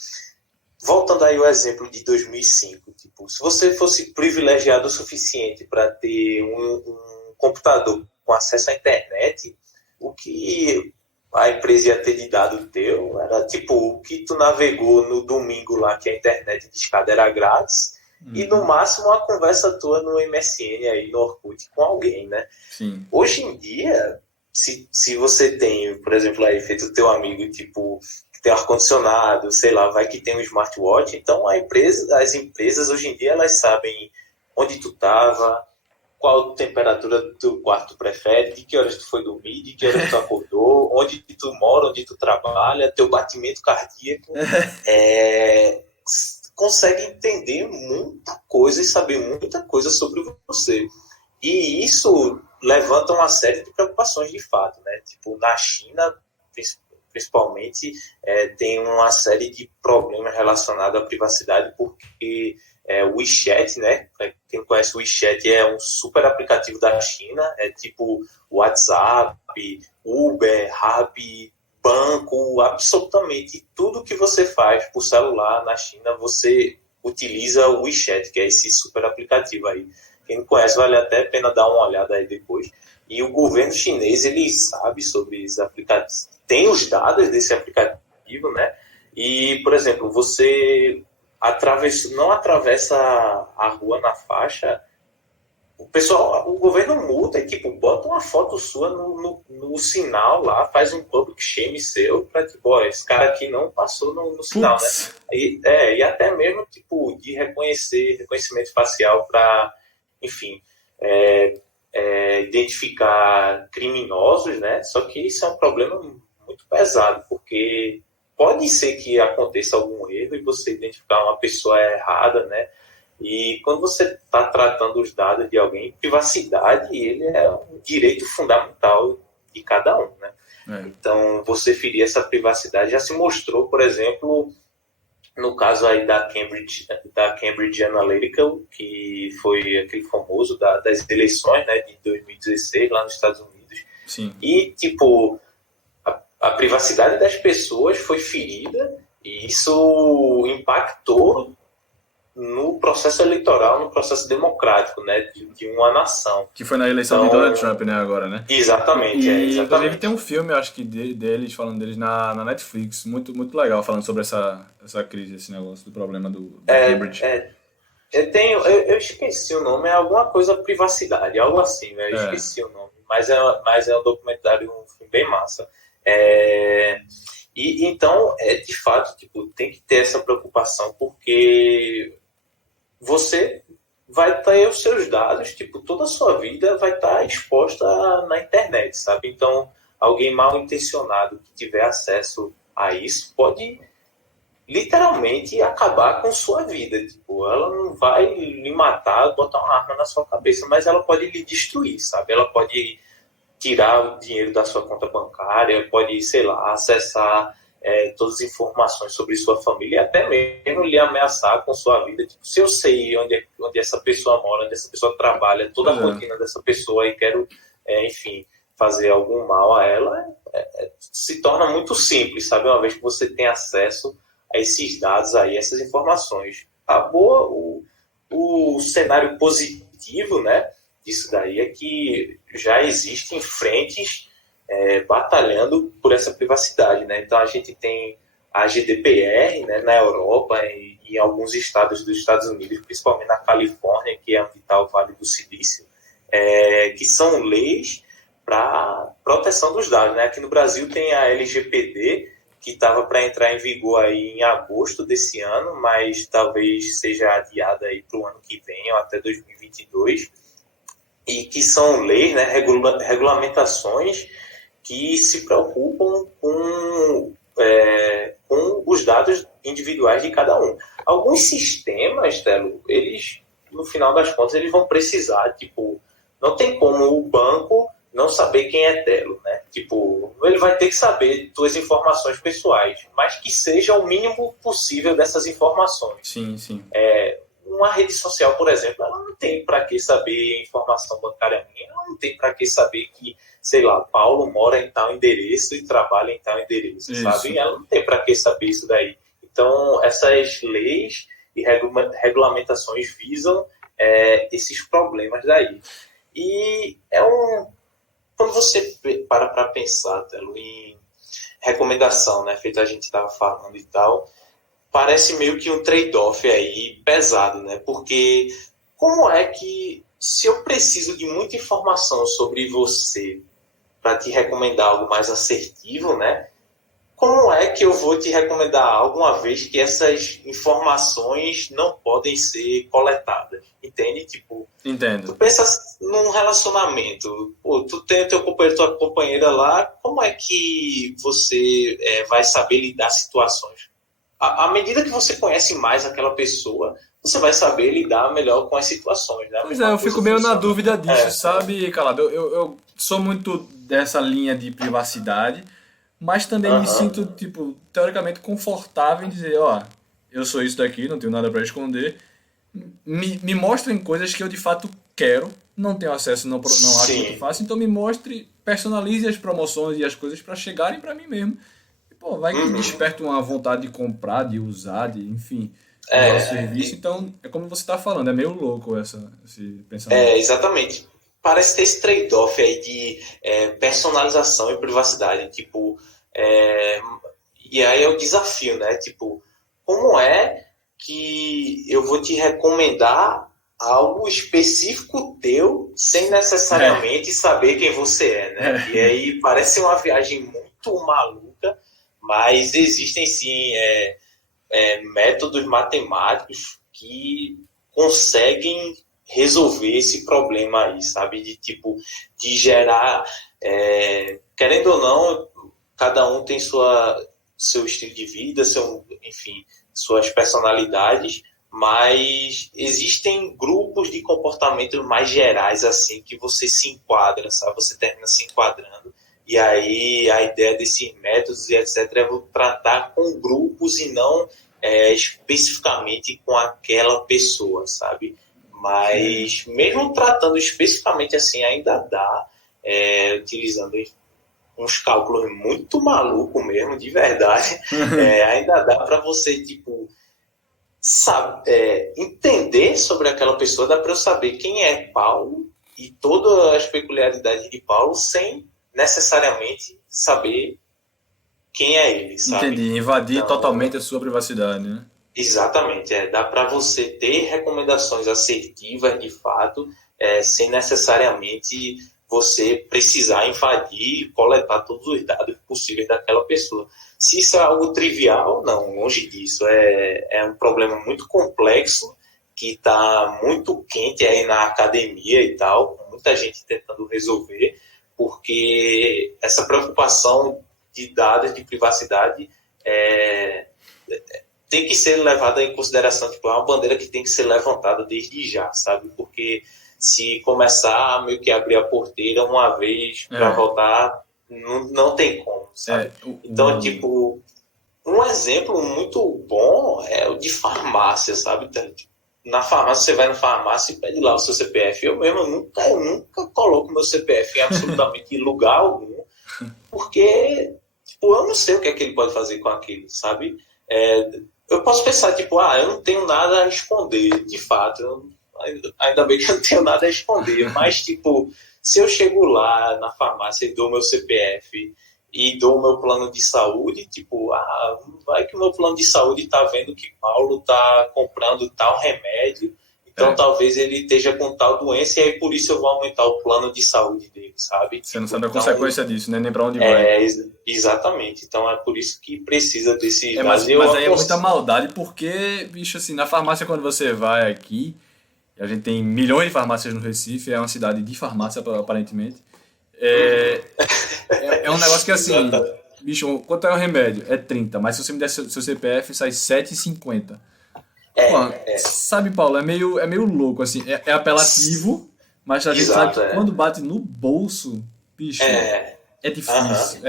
Voltando aí ao exemplo de 2005, tipo, se você fosse privilegiado o suficiente para ter um computador com acesso à internet, o que a empresa ia ter de dado teu era tipo o que tu navegou no domingo lá, que a internet de escada era grátis, e no máximo uma conversa tua no MSN aí, no Orkut, com alguém, né? Sim. Hoje em dia, se você tem, por exemplo, aí feito teu amigo, tipo, que tem ar-condicionado, sei lá, vai que tem um smartwatch, então as empresas hoje em dia, elas sabem onde tu estava, qual temperatura do teu quarto tu prefere, de que horas tu foi dormir, de que horas tu acordou, onde tu mora, onde tu trabalha, teu batimento cardíaco, consegue entender muita coisa e saber muita coisa sobre você. E isso levanta uma série de preocupações de fato, né? Tipo, na China, principalmente, tem uma série de problemas relacionados à privacidade, porque o WeChat, né? Quem conhece o WeChat é um super aplicativo da China, é tipo WhatsApp, Uber, Rappi, banco, absolutamente tudo que você faz por celular na China, você utiliza o WeChat, que é esse super aplicativo aí. Quem não conhece, vale até a pena dar uma olhada aí depois. E o governo chinês, ele sabe sobre esses aplicativos, tem os dados desse aplicativo, né? E, por exemplo, você não atravessa a rua na faixa, o governo multa e, tipo, bota uma foto sua no sinal lá, faz um public shame seu pra, tipo, esse cara aqui não passou no sinal, né? E até mesmo, tipo, de reconhecimento facial para, enfim, identificar criminosos, né? Só que isso é um problema muito pesado, porque pode ser que aconteça algum erro e você identificar uma pessoa errada, né? E quando você está tratando os dados de alguém, privacidade, ele é um direito fundamental de cada um, né? Então, você ferir essa privacidade já se mostrou, por exemplo, no caso aí da Cambridge Analytica, que foi aquele famoso das eleições, né, de 2016 lá nos Estados Unidos. Sim. E, tipo, a privacidade das pessoas foi ferida e isso impactou no processo eleitoral, no processo democrático, né, de uma nação. Que foi na eleição de Donald Trump, né, agora, né? Exatamente, exatamente. Inclusive tem um filme, acho que deles, falando deles na Netflix, muito, muito legal, falando sobre essa crise, esse negócio do problema do Cambridge. Eu esqueci o nome, é alguma coisa privacidade, algo assim, né? Eu esqueci o nome, mas é um documentário, um filme bem massa. E então, de fato, tipo, tem que ter essa preocupação, porque você vai ter os seus dados, tipo, toda a sua vida vai estar exposta na internet, sabe? Então, alguém mal intencionado que tiver acesso a isso pode literalmente acabar com sua vida. Tipo, ela não vai lhe matar, botar uma arma na sua cabeça, mas ela pode lhe destruir, sabe? Ela pode tirar o dinheiro da sua conta bancária, pode, sei lá, acessar todas as informações sobre sua família e até mesmo lhe ameaçar com sua vida. Tipo, se eu sei onde essa pessoa mora, onde essa pessoa trabalha, toda a rotina dessa pessoa e quero, enfim, fazer algum mal a ela, se torna muito simples, sabe? Uma vez que você tem acesso a esses dados aí, essas informações. O cenário positivo, né, disso daí é que já existem frentes batalhando por essa privacidade, né? Então a gente tem a GDPR, né, na Europa e em alguns estados dos Estados Unidos, principalmente na Califórnia, que é onde está o Vale do Silício, que são leis para proteção dos dados, né? Aqui no Brasil tem a LGPD, que estava para entrar em vigor aí em agosto desse ano, mas talvez seja adiada aí para o ano que vem, ou até 2022, e que são leis, né, regulamentações que se preocupam com com os dados individuais de cada um. Alguns sistemas, Telo, eles, no final das contas, eles vão precisar, tipo, não tem como o banco não saber quem é Telo, né? Tipo, ele vai ter que saber suas informações pessoais, mas que seja o mínimo possível dessas informações. Sim, sim. Uma rede social, por exemplo, ela não tem para que saber informação bancária minha, ela não tem para que saber que, sei lá, Paulo mora em tal endereço e trabalha em tal endereço, Isso. sabe? Ela não tem para que saber isso daí. Então, essas leis e regulamentações visam esses problemas daí. E quando você para pensar, Telo, em recomendação, né, feito a gente estava falando e tal, parece meio que um trade-off aí pesado, né? Porque como é que, se eu preciso de muita informação sobre você para te recomendar algo mais assertivo, né? Como é que eu vou te recomendar algo uma vez que essas informações não podem ser coletadas? Entende? Tipo, Entendo. tu pensa num relacionamento, pô, tu tem o teu companheiro, tua companheira lá, como é que você vai saber lidar situações? À medida que você conhece mais aquela pessoa, você vai saber lidar melhor com as situações, né? Pois é, eu fico meio na dúvida disso, sabe, Calado? Eu sou muito dessa linha de privacidade, mas também me sinto, tipo, teoricamente confortável em dizer, ó, eu sou isso daqui, não tenho nada para esconder. Me mostrem coisas que eu de fato quero, não tenho acesso, não acho muito fácil, então me mostre, personalize as promoções e as coisas para chegarem para mim mesmo. E, pô, vai que desperta uma vontade de comprar, de usar, de, enfim, usar o serviço. Então, é como você tá falando, é meio louco esse pensamento. Exatamente. Parece ter esse trade-off aí de personalização e privacidade, tipo, e aí é o desafio, né? Tipo, como é que eu vou te recomendar algo específico teu sem necessariamente saber quem você é, né? E aí parece uma viagem muito maluca, mas existem sim métodos matemáticos que conseguem resolver esse problema aí, sabe? De gerar, querendo ou não, cada um tem seu estilo de vida, enfim, suas personalidades, mas existem grupos de comportamentos mais gerais, assim, que você se enquadra, sabe? Você termina se enquadrando, e aí a ideia desses métodos e etc. é tratar com grupos e não especificamente com aquela pessoa, sabe? Mas mesmo tratando especificamente assim, ainda dá, utilizando uns cálculos muito malucos mesmo, de verdade, ainda dá para você, tipo, entender sobre aquela pessoa, dá para eu saber quem é Paulo e todas as peculiaridades de Paulo sem necessariamente saber quem é ele, sabe? Entendi, invadir totalmente a sua privacidade, né? Exatamente, dá para você ter recomendações assertivas de fato, sem necessariamente você precisar invadir e coletar todos os dados possíveis daquela pessoa. Se isso é algo trivial, não, longe disso. É um problema muito complexo que está muito quente aí na academia e tal, com muita gente tentando resolver, porque essa preocupação de dados, de privacidade, tem que ser levada em consideração, tipo, é uma bandeira que tem que ser levantada desde já, sabe? Porque se começar a meio que abrir a porteira uma vez para voltar, não tem como, sabe? Então, tipo, um exemplo muito bom é o de farmácia, sabe? Então, na farmácia, você vai na farmácia e pede lá o seu CPF. Eu mesmo nunca coloco meu CPF em absolutamente lugar algum, porque tipo, eu não sei o que é que ele pode fazer com aquilo, sabe? Eu posso pensar, tipo, eu não tenho nada a esconder, de fato, ainda bem que eu não tenho nada a esconder, mas, tipo, se eu chego lá na farmácia e dou meu CPF e dou meu plano de saúde, tipo, vai que o meu plano de saúde tá vendo que Paulo tá comprando tal remédio, então talvez ele esteja com tal doença e aí por isso eu vou aumentar o plano de saúde dele, sabe? Você não sabe a consequência disso, né? Nem pra onde vai. Exatamente. Então é por isso que precisa desse... Mas aí é muita maldade, porque, bicho, assim, na farmácia quando você vai aqui, a gente tem milhões de farmácias no Recife, é uma cidade de farmácia, aparentemente. É um negócio que, assim, bicho, quanto é o remédio? É 30, mas se você me der seu CPF, sai 7,50. Sabe, Paulo, é meio louco, assim, é apelativo, mas a gente sabe Exato, que quando bate no bolso, bicho, é Aham. difícil.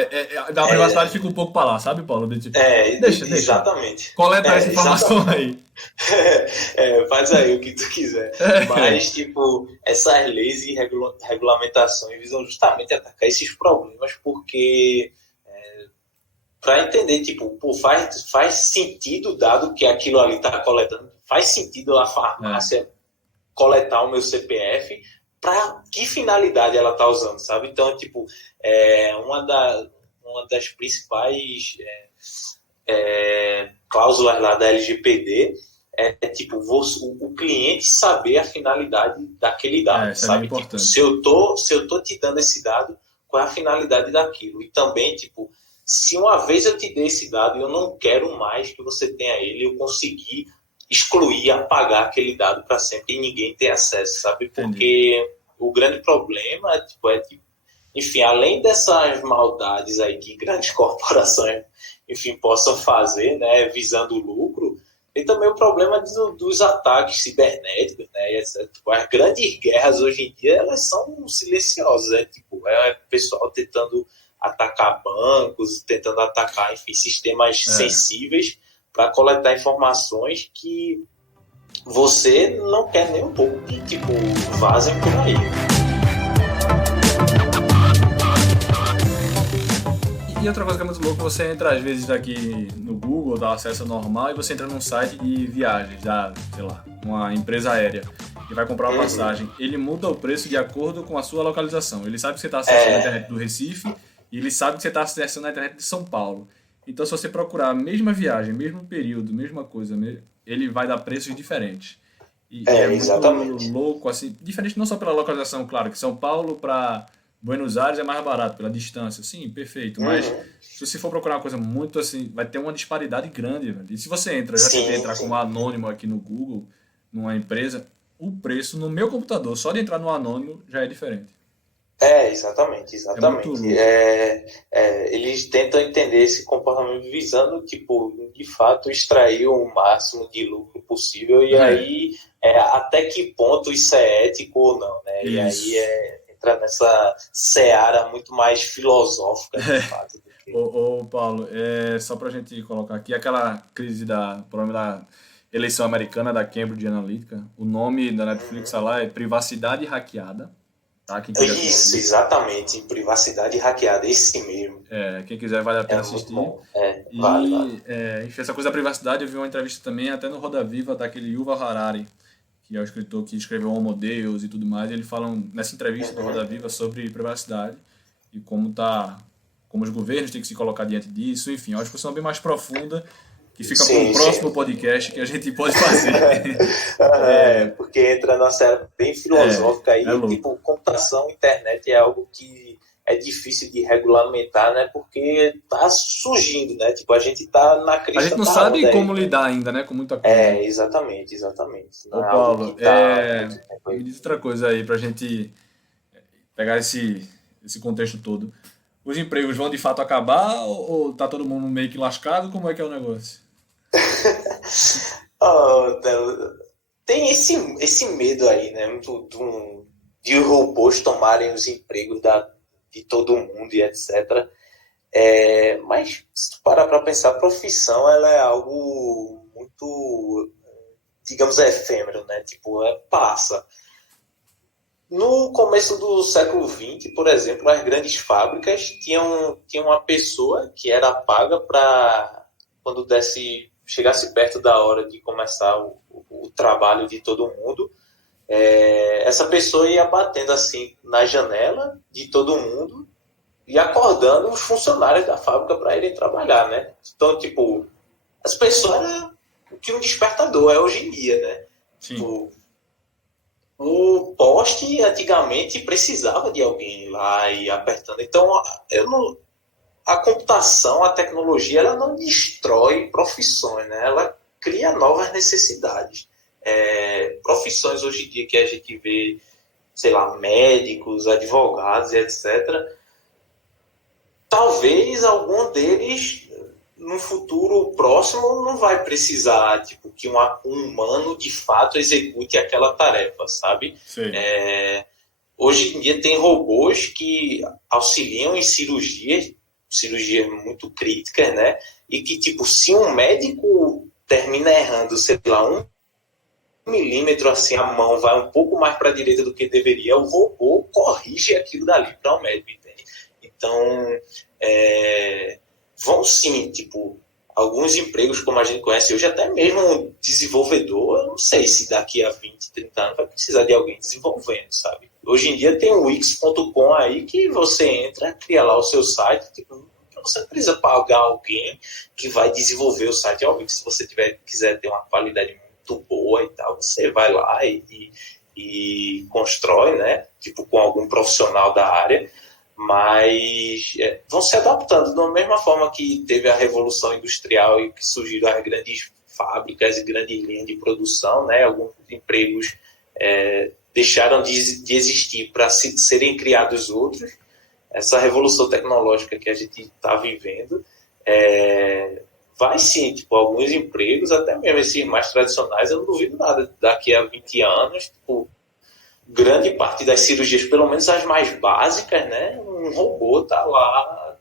A privacidade fica um pouco pra lá, sabe, Paulo? De, tipo, deixa, Exatamente. coleta essa informação Exatamente. aí. Faz aí o que tu quiser. Mas, tipo, essas leis e regulamentações visam justamente atacar esses problemas, porque para entender, tipo, pô, faz sentido, dado que aquilo ali está coletando, faz sentido a farmácia coletar o meu CPF, para que finalidade ela está usando, sabe? Então, tipo, uma das principais cláusulas lá da LGPD tipo, o cliente saber a finalidade daquele dado, Isso é sabe? importante. Tipo, se eu tô te dando esse dado, qual é a finalidade daquilo? E também, tipo, se uma vez eu te dei esse dado e eu não quero mais que você tenha ele, eu consegui excluir, apagar aquele dado para sempre e ninguém ter acesso, sabe? Porque o grande problema enfim, além dessas maldades aí que grandes corporações, enfim, possam fazer, né, visando o lucro, tem também o problema dos ataques cibernéticos, né? Tipo, as grandes guerras hoje em dia, elas são silenciosas, né? Tipo, o pessoal tentando atacar bancos, tentando atacar, enfim, sistemas sensíveis para coletar informações que você não quer nem um pouco que, tipo, vazem por aí. E outra coisa que é muito louco, você entra às vezes aqui no Google, dá acesso normal, e você entra num site de viagens, sei lá, uma empresa aérea, e vai comprar uma passagem. Ele muda o preço de acordo com a sua localização. Ele sabe que você está acessando a internet do Recife, e ele sabe que você está acessando a internet de São Paulo. Então, se você procurar a mesma viagem, mesmo período, mesma coisa, ele vai dar preços diferentes. E é muito exatamente. louco, assim, diferente não só pela localização, claro, que São Paulo para Buenos Aires é mais barato, pela distância, sim, perfeito, mas se você for procurar uma coisa muito assim, vai ter uma disparidade grande, velho. E se você entra, já tentei entrar como anônimo aqui no Google, numa empresa, o preço no meu computador, só de entrar no anônimo, já é diferente. Exatamente. Eles tentam entender esse comportamento visando, tipo, de fato, extrair o máximo de lucro possível e aí até que ponto isso é ético ou não, né? Isso. E aí entra nessa seara muito mais filosófica, de fato. Do que... Ô, Paulo, só pra gente colocar aqui, aquela crise problema da eleição americana da Cambridge Analytica, o nome da Netflix lá é Privacidade Hackeada. Tá? Isso, exatamente. Privacidade hackeada, esse mesmo. Quem quiser vale a pena assistir. Muito bom. Vale. Enfim, essa coisa da privacidade, eu vi uma entrevista também até no Roda Viva daquele Yuval Harari, que é o escritor que escreveu Homo Deus e tudo mais. Eles falam nessa entrevista do Roda Viva sobre privacidade e como os governos têm que se colocar diante disso. Enfim, é uma discussão bem mais profunda que fica para o próximo podcast que a gente pode fazer. Porque entra na série bem filosófica aí, tipo, computação, internet é algo que é difícil de regulamentar, né? Porque tá surgindo, né? Tipo, a gente tá na crista. A gente não sabe como lidar ainda, né? Com muita coisa. Exatamente. Ô, Paulo, me diz outra coisa aí pra gente pegar esse contexto todo. Os empregos vão de fato acabar ou tá todo mundo meio que lascado? Como é que é o negócio? Tem esse medo aí, né? De robôs tomarem os empregos de todo mundo e etc. Mas se tu parar para pensar, a profissão ela é algo muito, digamos, efêmero, né? Tipo, passa. No começo do século XX, por exemplo, as grandes fábricas tinham uma pessoa que era paga para, quando chegasse perto da hora de começar o trabalho de todo mundo, essa pessoa ia batendo assim na janela de todo mundo e acordando os funcionários da fábrica para irem trabalhar, né? Então, tipo, as pessoas eram o que um despertador é hoje em dia, né? Sim. Tipo, o poste antigamente precisava de alguém lá e apertando. Então, a computação, a tecnologia, ela não destrói profissões, né? Ela cria novas necessidades. Profissões hoje em dia que a gente vê, sei lá, médicos, advogados e etc., talvez algum deles no futuro próximo não vai precisar tipo que um humano de fato execute aquela tarefa, sabe? Hoje em dia tem robôs que auxiliam em cirurgias muito críticas, né? E que tipo, se um médico termina errando, sei lá, 1 milímetro, assim, a mão vai um pouco mais para a direita do que deveria, o robô corrige aquilo dali para o médico, entende? Então, vão sim, tipo, alguns empregos como a gente conhece hoje, até mesmo um desenvolvedor, eu não sei se daqui a 20, 30 anos vai precisar de alguém desenvolvendo, sabe? Hoje em dia tem o Wix.com aí que você entra, cria lá o seu site, tipo, você não precisa pagar alguém que vai desenvolver o site ao Wix. Se você quiser ter uma qualidade muito boa e tal, você vai lá e constrói, né? Tipo, com algum profissional da área, mas vão se adaptando da mesma forma que teve a Revolução Industrial e que surgiram as grandes fábricas e grandes linhas de produção, né? Alguns empregos deixaram de existir para serem criados outros. Essa revolução tecnológica que a gente está vivendo vai sim, tipo, alguns empregos, até mesmo esses mais tradicionais, eu não duvido nada, daqui a 20 anos, tipo, grande parte das cirurgias, pelo menos as mais básicas, né, um robô tá lá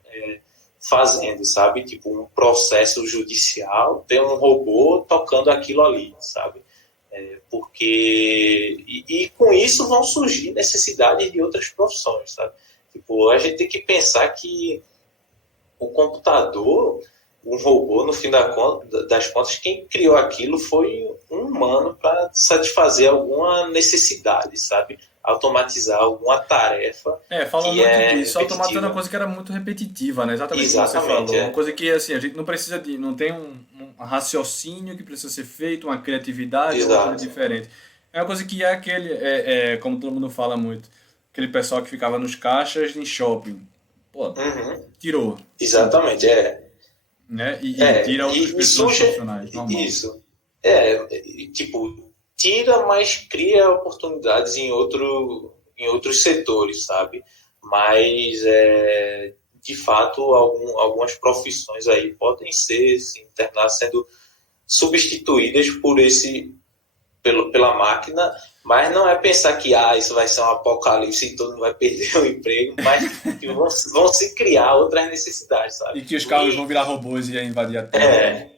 fazendo, sabe, tipo, um processo judicial, tem um robô tocando aquilo ali, sabe, porque, e com isso vão surgir necessidades de outras profissões, sabe, tipo, a gente tem que pensar que o computador, um robô, no fim das contas, quem criou aquilo foi um humano para satisfazer alguma necessidade, sabe? Automatizar alguma tarefa. Fala muito disso. Automatizando é uma coisa que era muito repetitiva, né? Exatamente como você falou. Uma coisa que, assim, a gente não precisa não tem um raciocínio que precisa ser feito, uma criatividade, uma coisa diferente. É uma coisa que como todo mundo fala muito, aquele pessoal que ficava nos caixas em shopping. Pô, tirou. Exatamente, né? E tira outras pessoas profissionais. Normal. Isso. Tipo, tira, mas cria oportunidades em outros setores, sabe? Mas, de fato, algumas profissões aí podem ser, sim, terminar sendo substituídas pela máquina, mas não é pensar que isso vai ser um apocalipse e todo mundo vai perder o emprego, mas que vão se criar outras necessidades, sabe? E que os carros vão virar robôs e invadir a Terra.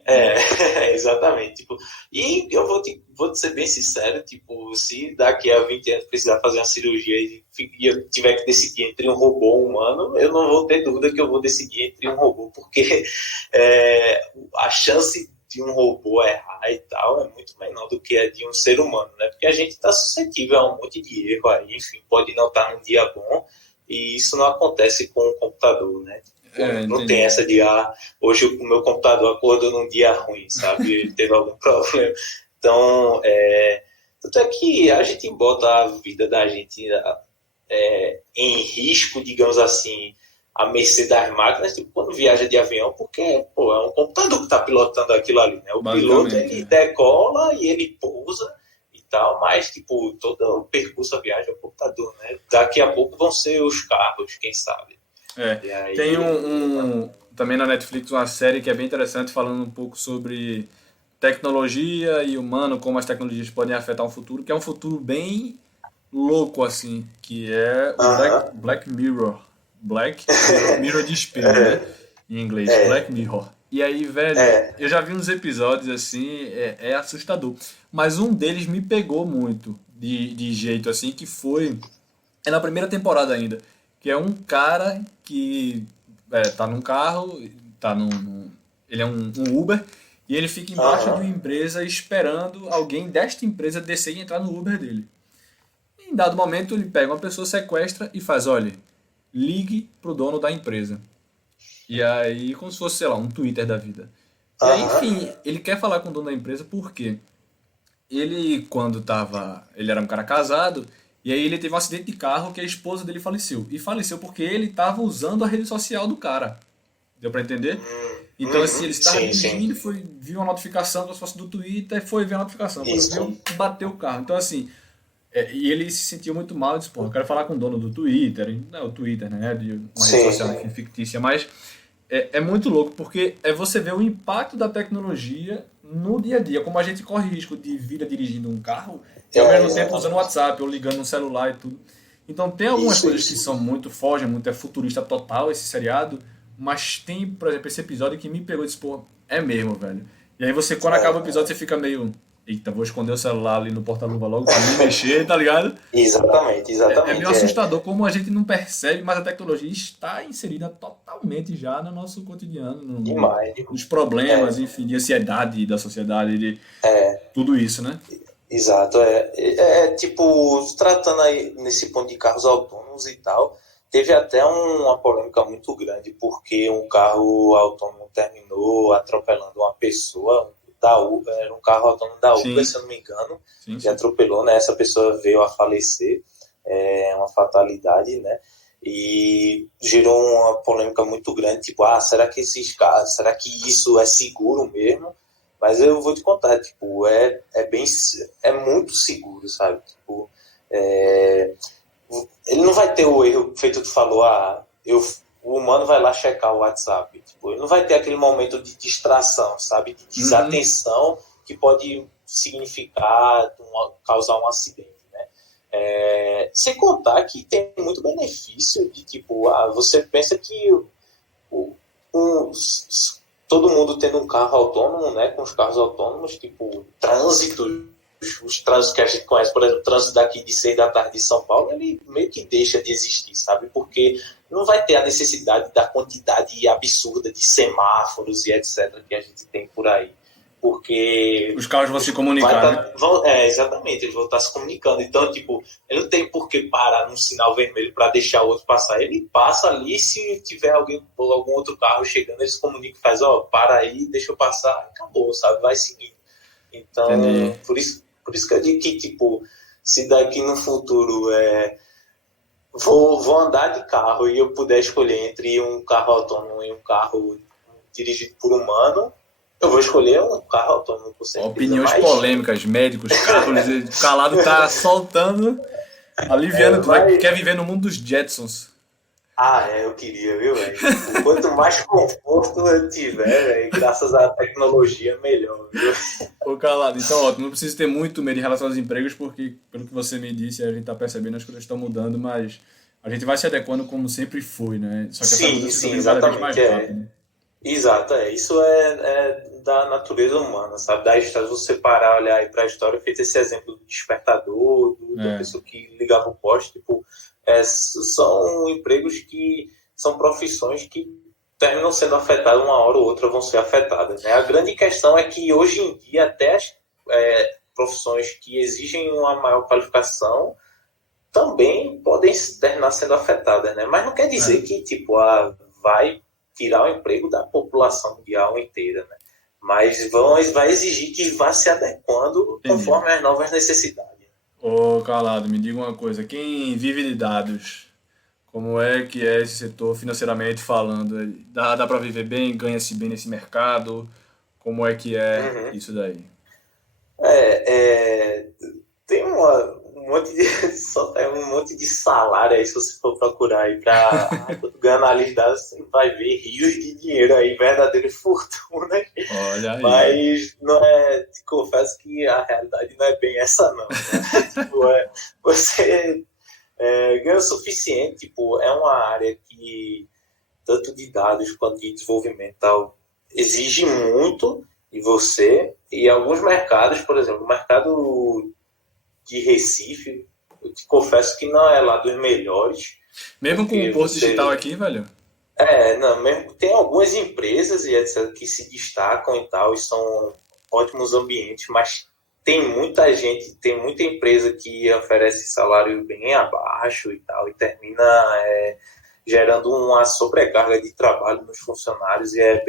Exatamente. Tipo, e eu vou te ser bem sincero, tipo, se daqui a 20 anos precisar fazer uma cirurgia e eu tiver que decidir entre um robô e um humano, eu não vou ter dúvida que eu vou decidir entre um robô, porque a chance de um robô errar e tal é muito menor do que a de um ser humano, né? Porque a gente está suscetível a um monte de erro aí, enfim, pode não estar num dia bom, e isso não acontece com o computador, né? Não tem essa de, hoje o meu computador acordou num dia ruim, sabe? Ele teve algum problema. Então, tanto é que a gente bota a vida da gente em risco, digamos assim, à mercê das máquinas, tipo, quando viaja de avião, porque é um computador que está pilotando aquilo ali, né? O piloto, ele decola e ele pousa e tal, mas, tipo, todo o percurso da viagem é o computador, né? Daqui a pouco vão ser os carros, quem sabe. Aí, tem também na Netflix uma série que é bem interessante, falando um pouco sobre tecnologia e humano, como as tecnologias podem afetar o futuro, que é um futuro bem louco, assim, que é o Black Mirror. Black Mirror de espelho, né? Em inglês, Black Mirror. E aí, velho, eu já vi uns episódios assim, é assustador. Mas um deles me pegou muito, de jeito assim, que foi... É na primeira temporada ainda. Que é um cara que tá num carro, ele é um Uber, e ele fica embaixo de uma empresa esperando alguém desta empresa descer e entrar no Uber dele. Em dado momento, ele pega uma pessoa, sequestra e faz, olha, ligue pro dono da empresa. E aí, como se fosse, sei lá, um Twitter da vida. E aí, enfim, ele quer falar com o dono da empresa porque ele, ele era um cara casado, e aí ele teve um acidente de carro que a esposa dele faleceu. E faleceu porque ele estava usando a rede social do cara. Deu pra entender? Então, assim, ele estava dirigindo, viu uma notificação como se fosse do Twitter, foi ver a notificação. Quando viu, bateu o carro. Então, assim, E ele se sentiu muito mal, disse, pô, eu quero falar com o dono do Twitter, não, o Twitter, né, de uma rede Sim, social enfim, fictícia, mas é muito louco, porque você vê o impacto da tecnologia no dia a dia, como a gente corre risco de vir dirigindo um carro e ao mesmo tempo usando o WhatsApp ou ligando no celular e tudo. Então tem algumas coisas que são muito, fogem muito, é futurista total esse seriado, mas tem, por exemplo, esse episódio que me pegou e disse, pô, é mesmo, velho. E aí você, quando acaba o episódio, você fica meio... Eita, vou esconder o celular ali no porta-luva logo pra não mexer, tá ligado? Exatamente. É meio assustador como a gente não percebe, mas a tecnologia está inserida totalmente já no nosso cotidiano. Demais. Nos problemas, enfim, de ansiedade da sociedade, de tudo isso, né? Exato. Tipo, tratando aí nesse ponto de carros autônomos e tal, teve até uma polêmica muito grande, porque um carro autônomo terminou atropelando uma pessoa, era um carro autônomo da Uber, se eu não me engano, que atropelou, né? Essa pessoa veio a falecer, uma fatalidade, né? E gerou uma polêmica muito grande, tipo, será que será que isso é seguro mesmo? Mas eu vou te contar, tipo, é muito seguro, sabe? Tipo, ele não vai ter o erro feito, tu falou, o humano vai lá checar o WhatsApp. Tipo, ele não vai ter aquele momento de distração, sabe? De desatenção que pode significar, causar um acidente, né? Sem contar que tem muito benefício de, tipo, você pensa que todo mundo tendo um carro autônomo, né? Com os carros autônomos, tipo, trânsito, os trânsitos que a gente conhece, por exemplo, o trânsito daqui de 6 da tarde de São Paulo, ele meio que deixa de existir, sabe? Porque não vai ter a necessidade da quantidade absurda de semáforos e etc. que a gente tem por aí. Porque os carros vão se comunicar, né? Exatamente, eles vão estar se comunicando. Então, tipo, ele não tem por que parar num sinal vermelho para deixar o outro passar. Ele passa ali, se tiver alguém ou algum outro carro chegando, ele se comunica e faz, para aí, deixa eu passar, acabou, sabe? Vai seguindo. Então, por isso que eu digo que, tipo, se daqui no futuro vou andar de carro e eu puder escolher entre um carro autônomo e um carro dirigido por humano, eu vou escolher um carro autônomo, por certeza. Opiniões polêmicas, médicos, Carlos, calado tá soltando, aliviando. Quer viver no mundo dos Jetsons. Eu queria, viu, velho? Quanto mais conforto eu tiver, véio, graças à tecnologia, melhor, viu? Ô, Calado, então, ó, não precisa ter muito medo em relação aos empregos, porque, pelo que você me disse, a gente tá percebendo as coisas estão mudando, mas a gente vai se adequando como sempre foi, né? Só que a sim, exatamente. Mais rápido. Exato, isso é da natureza humana, sabe? Da história, você parar, olhar aí pra história, feito esse exemplo do despertador, da pessoa que ligava o poste, tipo, são empregos que são profissões que terminam sendo afetadas, uma hora ou outra vão ser afetadas, né? A grande questão é que hoje em dia até as profissões que exigem uma maior qualificação também podem terminar sendo afetadas, né? Mas não quer dizer que tipo, vai tirar o emprego da população mundial inteira, né? Mas vai exigir que vá se adequando conforme as novas necessidades. Ô, Calado, me diga uma coisa. Quem vive de dados, como é que é esse setor financeiramente falando? Dá para viver bem? Ganha-se bem nesse mercado? Como é que é isso daí? Tem um monte de salário aí, se você for procurar aí para ganhar análise de dados, você vai ver rios de dinheiro aí, verdadeiras fortunas. Olha aí. Mas te confesso que a realidade não é bem essa não, né? Tipo, você ganha o suficiente, tipo, é uma área que tanto de dados quanto de desenvolvimento tal, exige muito de você, e alguns mercados, por exemplo, o mercado de Recife, eu te confesso que não é lá dos melhores. Mesmo com o Porto Digital aqui, velho? Mesmo tem algumas empresas e etc, que se destacam e tal, e são ótimos ambientes, mas tem muita gente, tem muita empresa que oferece salário bem abaixo e tal, e termina gerando uma sobrecarga de trabalho nos funcionários, e é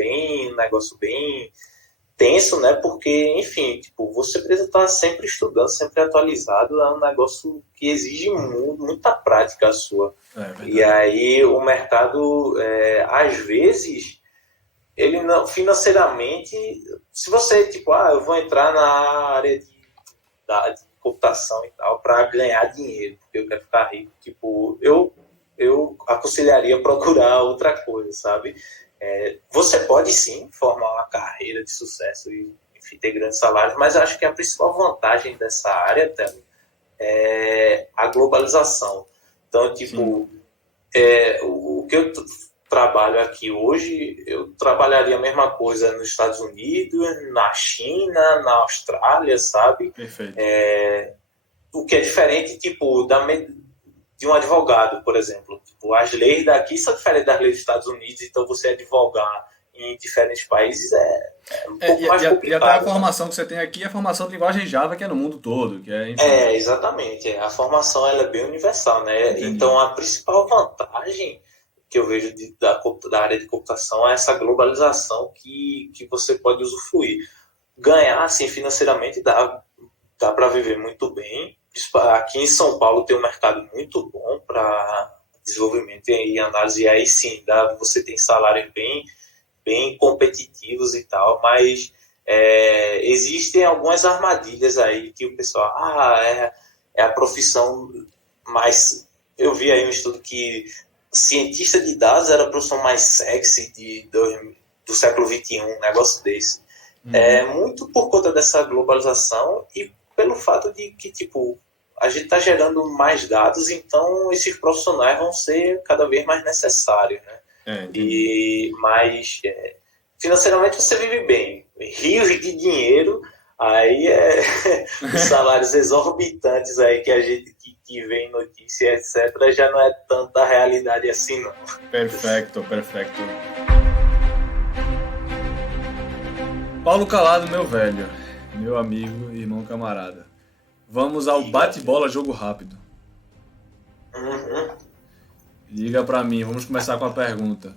um negócio bem tenso, né? Porque, enfim, tipo, você precisa estar sempre estudando, sempre atualizado, é um negócio que exige muita prática sua. E aí o mercado, às vezes, ele não, financeiramente, se você, tipo, eu vou entrar na área de computação e tal para ganhar dinheiro, porque eu quero ficar rico. Tipo, eu aconselharia procurar outra coisa, sabe? Você pode sim formar uma carreira de sucesso e, enfim, ter grandes salários, mas eu acho que a principal vantagem dessa área, Telo, é a globalização. Então, tipo, o que eu trabalho aqui hoje, eu trabalharia a mesma coisa nos Estados Unidos, na China, na Austrália, sabe? Perfeito. O que é diferente, tipo, de um advogado, por exemplo. Tipo, as leis daqui são diferentes das leis dos Estados Unidos, então você advogar em diferentes países é um pouco mais complicado. E até a formação que você tem aqui é a formação de linguagem Java, que é no mundo todo. Exatamente. A formação ela é bem universal, né? Entendi. Então, a principal vantagem que eu vejo da área de computação é essa globalização que você pode usufruir. Ganhar, assim, financeiramente dá para viver muito bem. Aqui em São Paulo tem um mercado muito bom para desenvolvimento e análise, e aí sim, você tem salários bem competitivos e tal, mas existem algumas armadilhas aí que o pessoal, é a profissão mais... Eu vi aí um estudo que cientista de dados era a profissão mais sexy do século XXI, um negócio desse. Muito por conta dessa globalização e pelo fato de que, tipo, a gente está gerando mais dados, então esses profissionais vão ser cada vez mais necessários, né? Mas financeiramente você vive bem. Rios de dinheiro, aí os salários exorbitantes aí que a gente que vê em notícia, etc., já não é tanta realidade assim, não. Perfeito. Paulo Calado, meu velho, meu amigo, irmão, camarada. Vamos ao bate-bola, jogo rápido. Diga pra mim, vamos começar com a pergunta.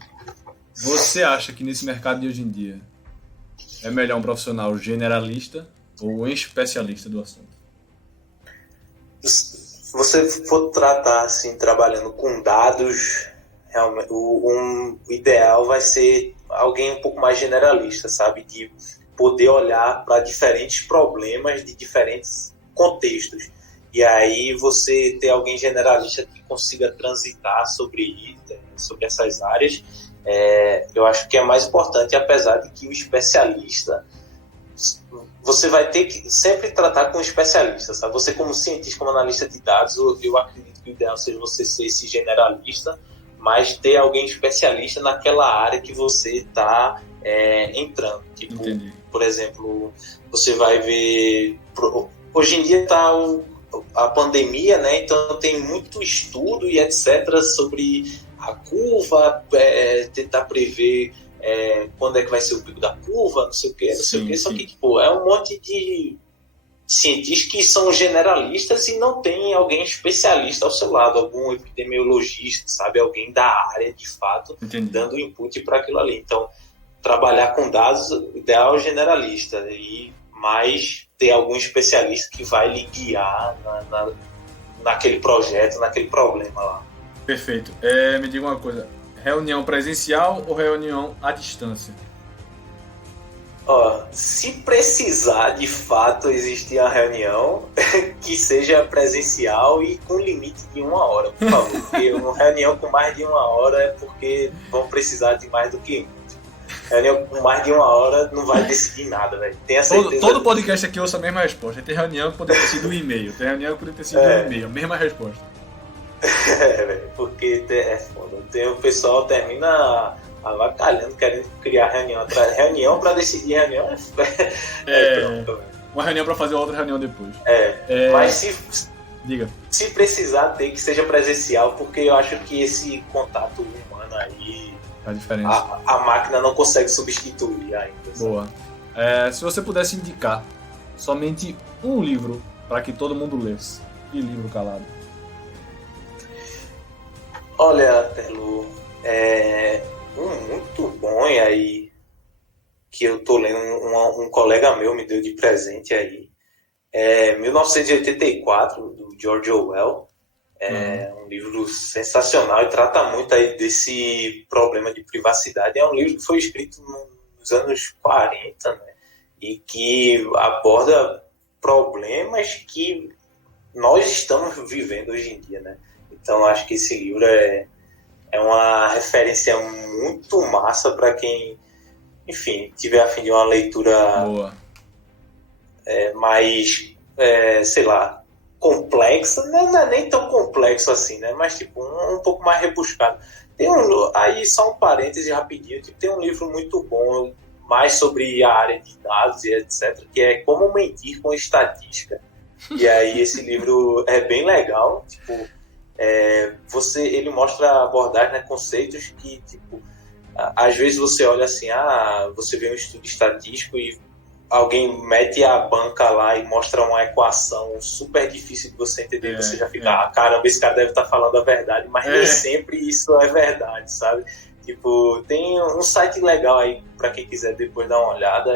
Você acha que nesse mercado de hoje em dia é melhor um profissional generalista ou um especialista do assunto? Se você for tratar assim, trabalhando com dados, realmente, o ideal vai ser alguém um pouco mais generalista, sabe? De poder olhar para diferentes problemas de diferentes contextos. E aí você ter alguém generalista que consiga transitar sobre essas áreas, eu acho que é mais importante, apesar de que o especialista, você vai ter que sempre tratar com um especialista, sabe? Você como cientista, como analista de dados, eu acredito que o ideal seja você ser esse generalista, mas ter alguém especialista naquela área que você está entrando. Tipo, Entendi. Por exemplo, você vai ver... Hoje em dia está a pandemia, né? Então tem muito estudo e etc. sobre a curva, tentar prever quando é que vai ser o pico da curva, não sei o quê. Só que tipo, é um monte de cientistas que são generalistas e não tem alguém especialista ao seu lado, algum epidemiologista, sabe? Alguém da área, de fato, Entendi. dando input para aquilo ali. Então, trabalhar com dados, o ideal é generalista, e mais ter algum especialista que vai lhe guiar naquele projeto, naquele problema lá. Perfeito. Me diga uma coisa, reunião presencial ou reunião à distância? Se precisar de fato existir a reunião, que seja presencial e com limite de 1 hora, por favor. Porque uma reunião com mais de 1 hora é porque vão precisar de mais do que 1. Reunião com mais de 1 hora não vai decidir nada, velho. Tenha certeza. Todo podcast aqui ouça a mesma resposta. Tem reunião que poderia ter sido um e-mail. Tem reunião que poderia ter sido um e-mail. A mesma resposta. Velho, porque é foda. O pessoal termina avacalhando, querendo criar reunião pra decidir reunião. Pronto, uma reunião pra fazer outra reunião depois. Mas Diga. Se precisar, tem que seja presencial, porque eu acho que esse contato humano aí, A diferença. a máquina não consegue substituir ainda. Boa. Se você pudesse indicar somente um livro para que todo mundo lesse, que livro, Calado? Olha, Telu, um muito bom e aí que eu tô lendo, um colega meu me deu de presente aí, 1984, do George Orwell. Um livro sensacional e trata muito aí desse problema de privacidade. É um livro que foi escrito nos anos 40, né? E que aborda problemas que nós estamos vivendo hoje em dia, né? Então acho que esse livro é uma referência muito massa para quem, enfim, tiver a fim de uma leitura Boa. Mais, sei lá, complexa, não é nem tão complexo assim, né? Mas tipo, um pouco mais rebuscado. Aí só um parêntese rapidinho, tipo, tem um livro muito bom, mais sobre a área de dados e etc., que é Como Mentir com Estatística. E aí esse livro é bem legal, tipo, ele mostra abordagem, né, conceitos que, tipo, às vezes você olha assim, você vê um estudo estatístico e alguém mete a banca lá e mostra uma equação super difícil de você entender, você já fica, caramba, esse cara deve estar falando a verdade, mas nem sempre isso é verdade, sabe? Tipo, tem um site legal aí para quem quiser depois dar uma olhada,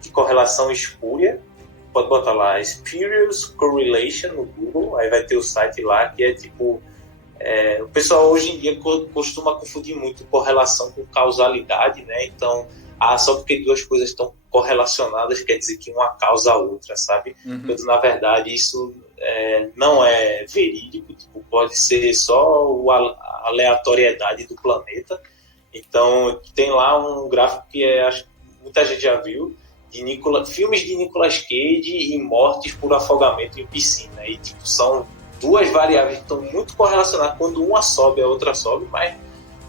de correlação espúria, pode botar lá Spurious Correlation no Google, aí vai ter o site lá que é tipo, o pessoal hoje em dia costuma confundir muito correlação com causalidade, né? Então, só porque duas coisas estão correlacionadas quer dizer que uma causa a outra, sabe? Quando na verdade isso não é verídico, tipo, pode ser só a aleatoriedade do planeta. Então tem lá um gráfico que acho que muita gente já viu, de filmes de Nicolas Cage e mortes por afogamento em piscina. E tipo, são duas variáveis que estão muito correlacionadas. Quando uma sobe, a outra sobe, mas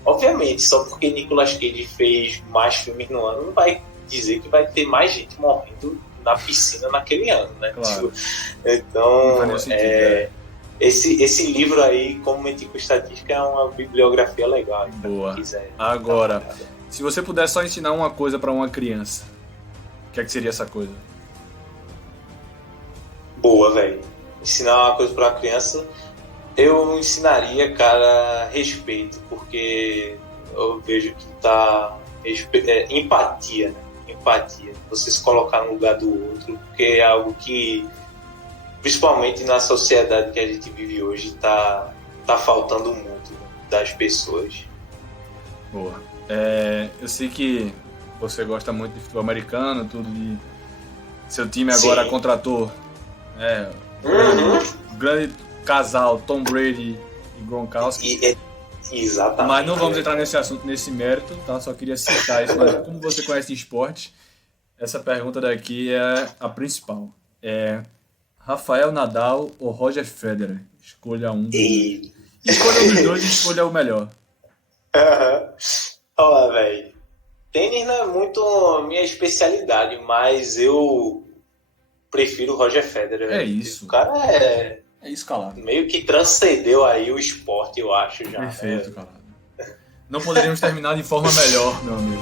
obviamente, só porque Nicolas Cage fez mais filmes no ano, não vai dizer que vai ter mais gente morrendo na piscina naquele ano, né? Claro. Então, esse livro aí, Como Mentir com Estatística, é uma bibliografia legal. Boa. Quem quiser Agora, se você pudesse só ensinar uma coisa para uma criança, o que seria essa coisa? Boa, velho. Ensinar uma coisa para uma criança... Eu ensinaria, cara, respeito, porque eu vejo que empatia, né? Empatia. Você se colocar no lugar do outro, porque é algo que, principalmente na sociedade que a gente vive hoje, tá faltando muito, né, das pessoas. Boa. Eu sei que você gosta muito de futebol americano, tudo de... Seu time agora Sim. contratou o grande casal Tom Brady e Gronkowski. Exatamente. Mas não vamos entrar nesse assunto, nesse mérito, tá? Só queria citar isso. Mas como você conhece de esporte, essa pergunta daqui é a principal. Rafael Nadal ou Roger Federer? Escolha um. Escolha um dos dois e escolha o melhor. Olha, velho. Tênis não é muito minha especialidade, mas eu prefiro o Roger Federer. É isso. O cara é escalado. Meio que transcendeu aí o esporte, eu acho, já. Perfeito, cara. Não poderíamos terminar de forma melhor, meu amigo.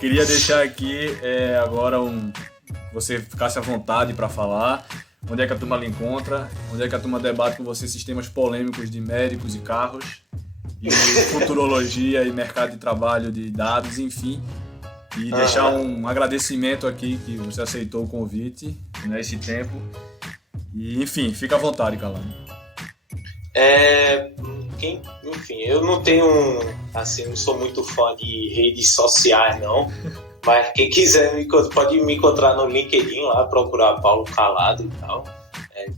Queria deixar aqui agora você ficasse à vontade para falar. Onde é que a turma lhe encontra? Onde é que a turma debate com você sistemas polêmicos de médicos e carros? E futurologia e mercado de trabalho de dados, enfim. E deixar um agradecimento aqui que você aceitou o convite nesse tempo. E, enfim, fica à vontade, Calado. Enfim, eu não tenho, assim, não sou muito fã de redes sociais, não. Mas quem quiser pode me encontrar no LinkedIn lá, procurar Paulo Calado e tal.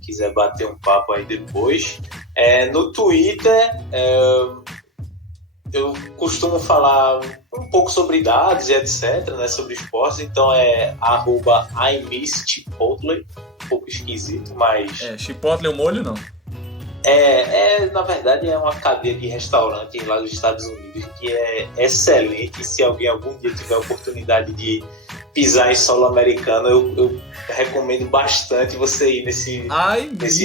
Quiser bater um papo aí depois. No Twitter, eu costumo falar um pouco sobre dados e etc, né, sobre esportes, então @IMissChipotle, um pouco esquisito, mas... Chipotle o molho, não? Na verdade é uma cadeia de restaurante lá dos Estados Unidos que é excelente. Se alguém algum dia tiver a oportunidade de pisar em solo americano, eu recomendo bastante você ir nesse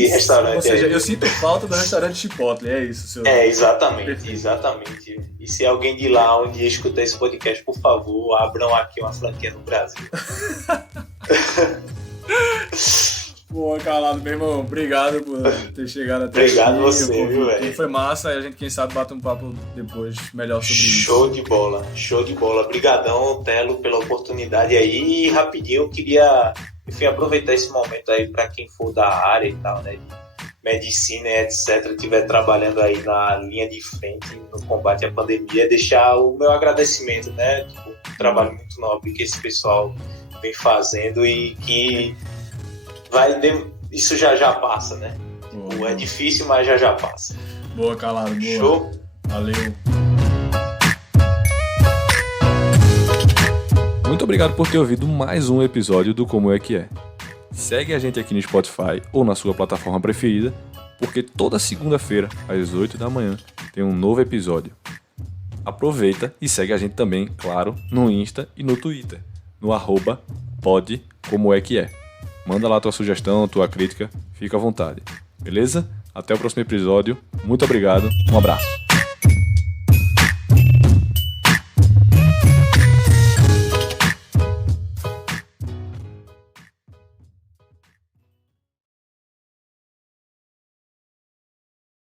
restaurante. Ou seja, eu sinto falta do restaurante Chipotle, é isso, seu... Exatamente. E se alguém de lá um dia escutar esse podcast, por favor, abram aqui uma franquia no Brasil. Boa, Calado, meu irmão. Obrigado por ter chegado até aqui. Obrigado você, viu, velho? Foi massa e a gente, quem sabe, bate um papo depois melhor sobre isso. Show de bola. Obrigadão, Telo, pela oportunidade aí. E rapidinho, eu queria, enfim, aproveitar esse momento aí para quem for da área e tal, né? medicina e etc. estiver trabalhando aí na linha de frente no combate à pandemia, deixar o meu agradecimento, né? Tipo, um trabalho muito nobre que esse pessoal vem fazendo e que isso já passa, né? Tipo, é difícil, mas já passa. Boa, Calado. Boa. Show? Valeu. Muito obrigado por ter ouvido mais um episódio do Como é que é. Segue a gente aqui no Spotify ou na sua plataforma preferida, porque toda segunda-feira, às 8 da manhã, tem um novo episódio. Aproveita e segue a gente também, claro, no Insta e no Twitter, no @podcomoeque. Manda lá tua sugestão, tua crítica, fica à vontade. Beleza? Até o próximo episódio. Muito obrigado, um abraço.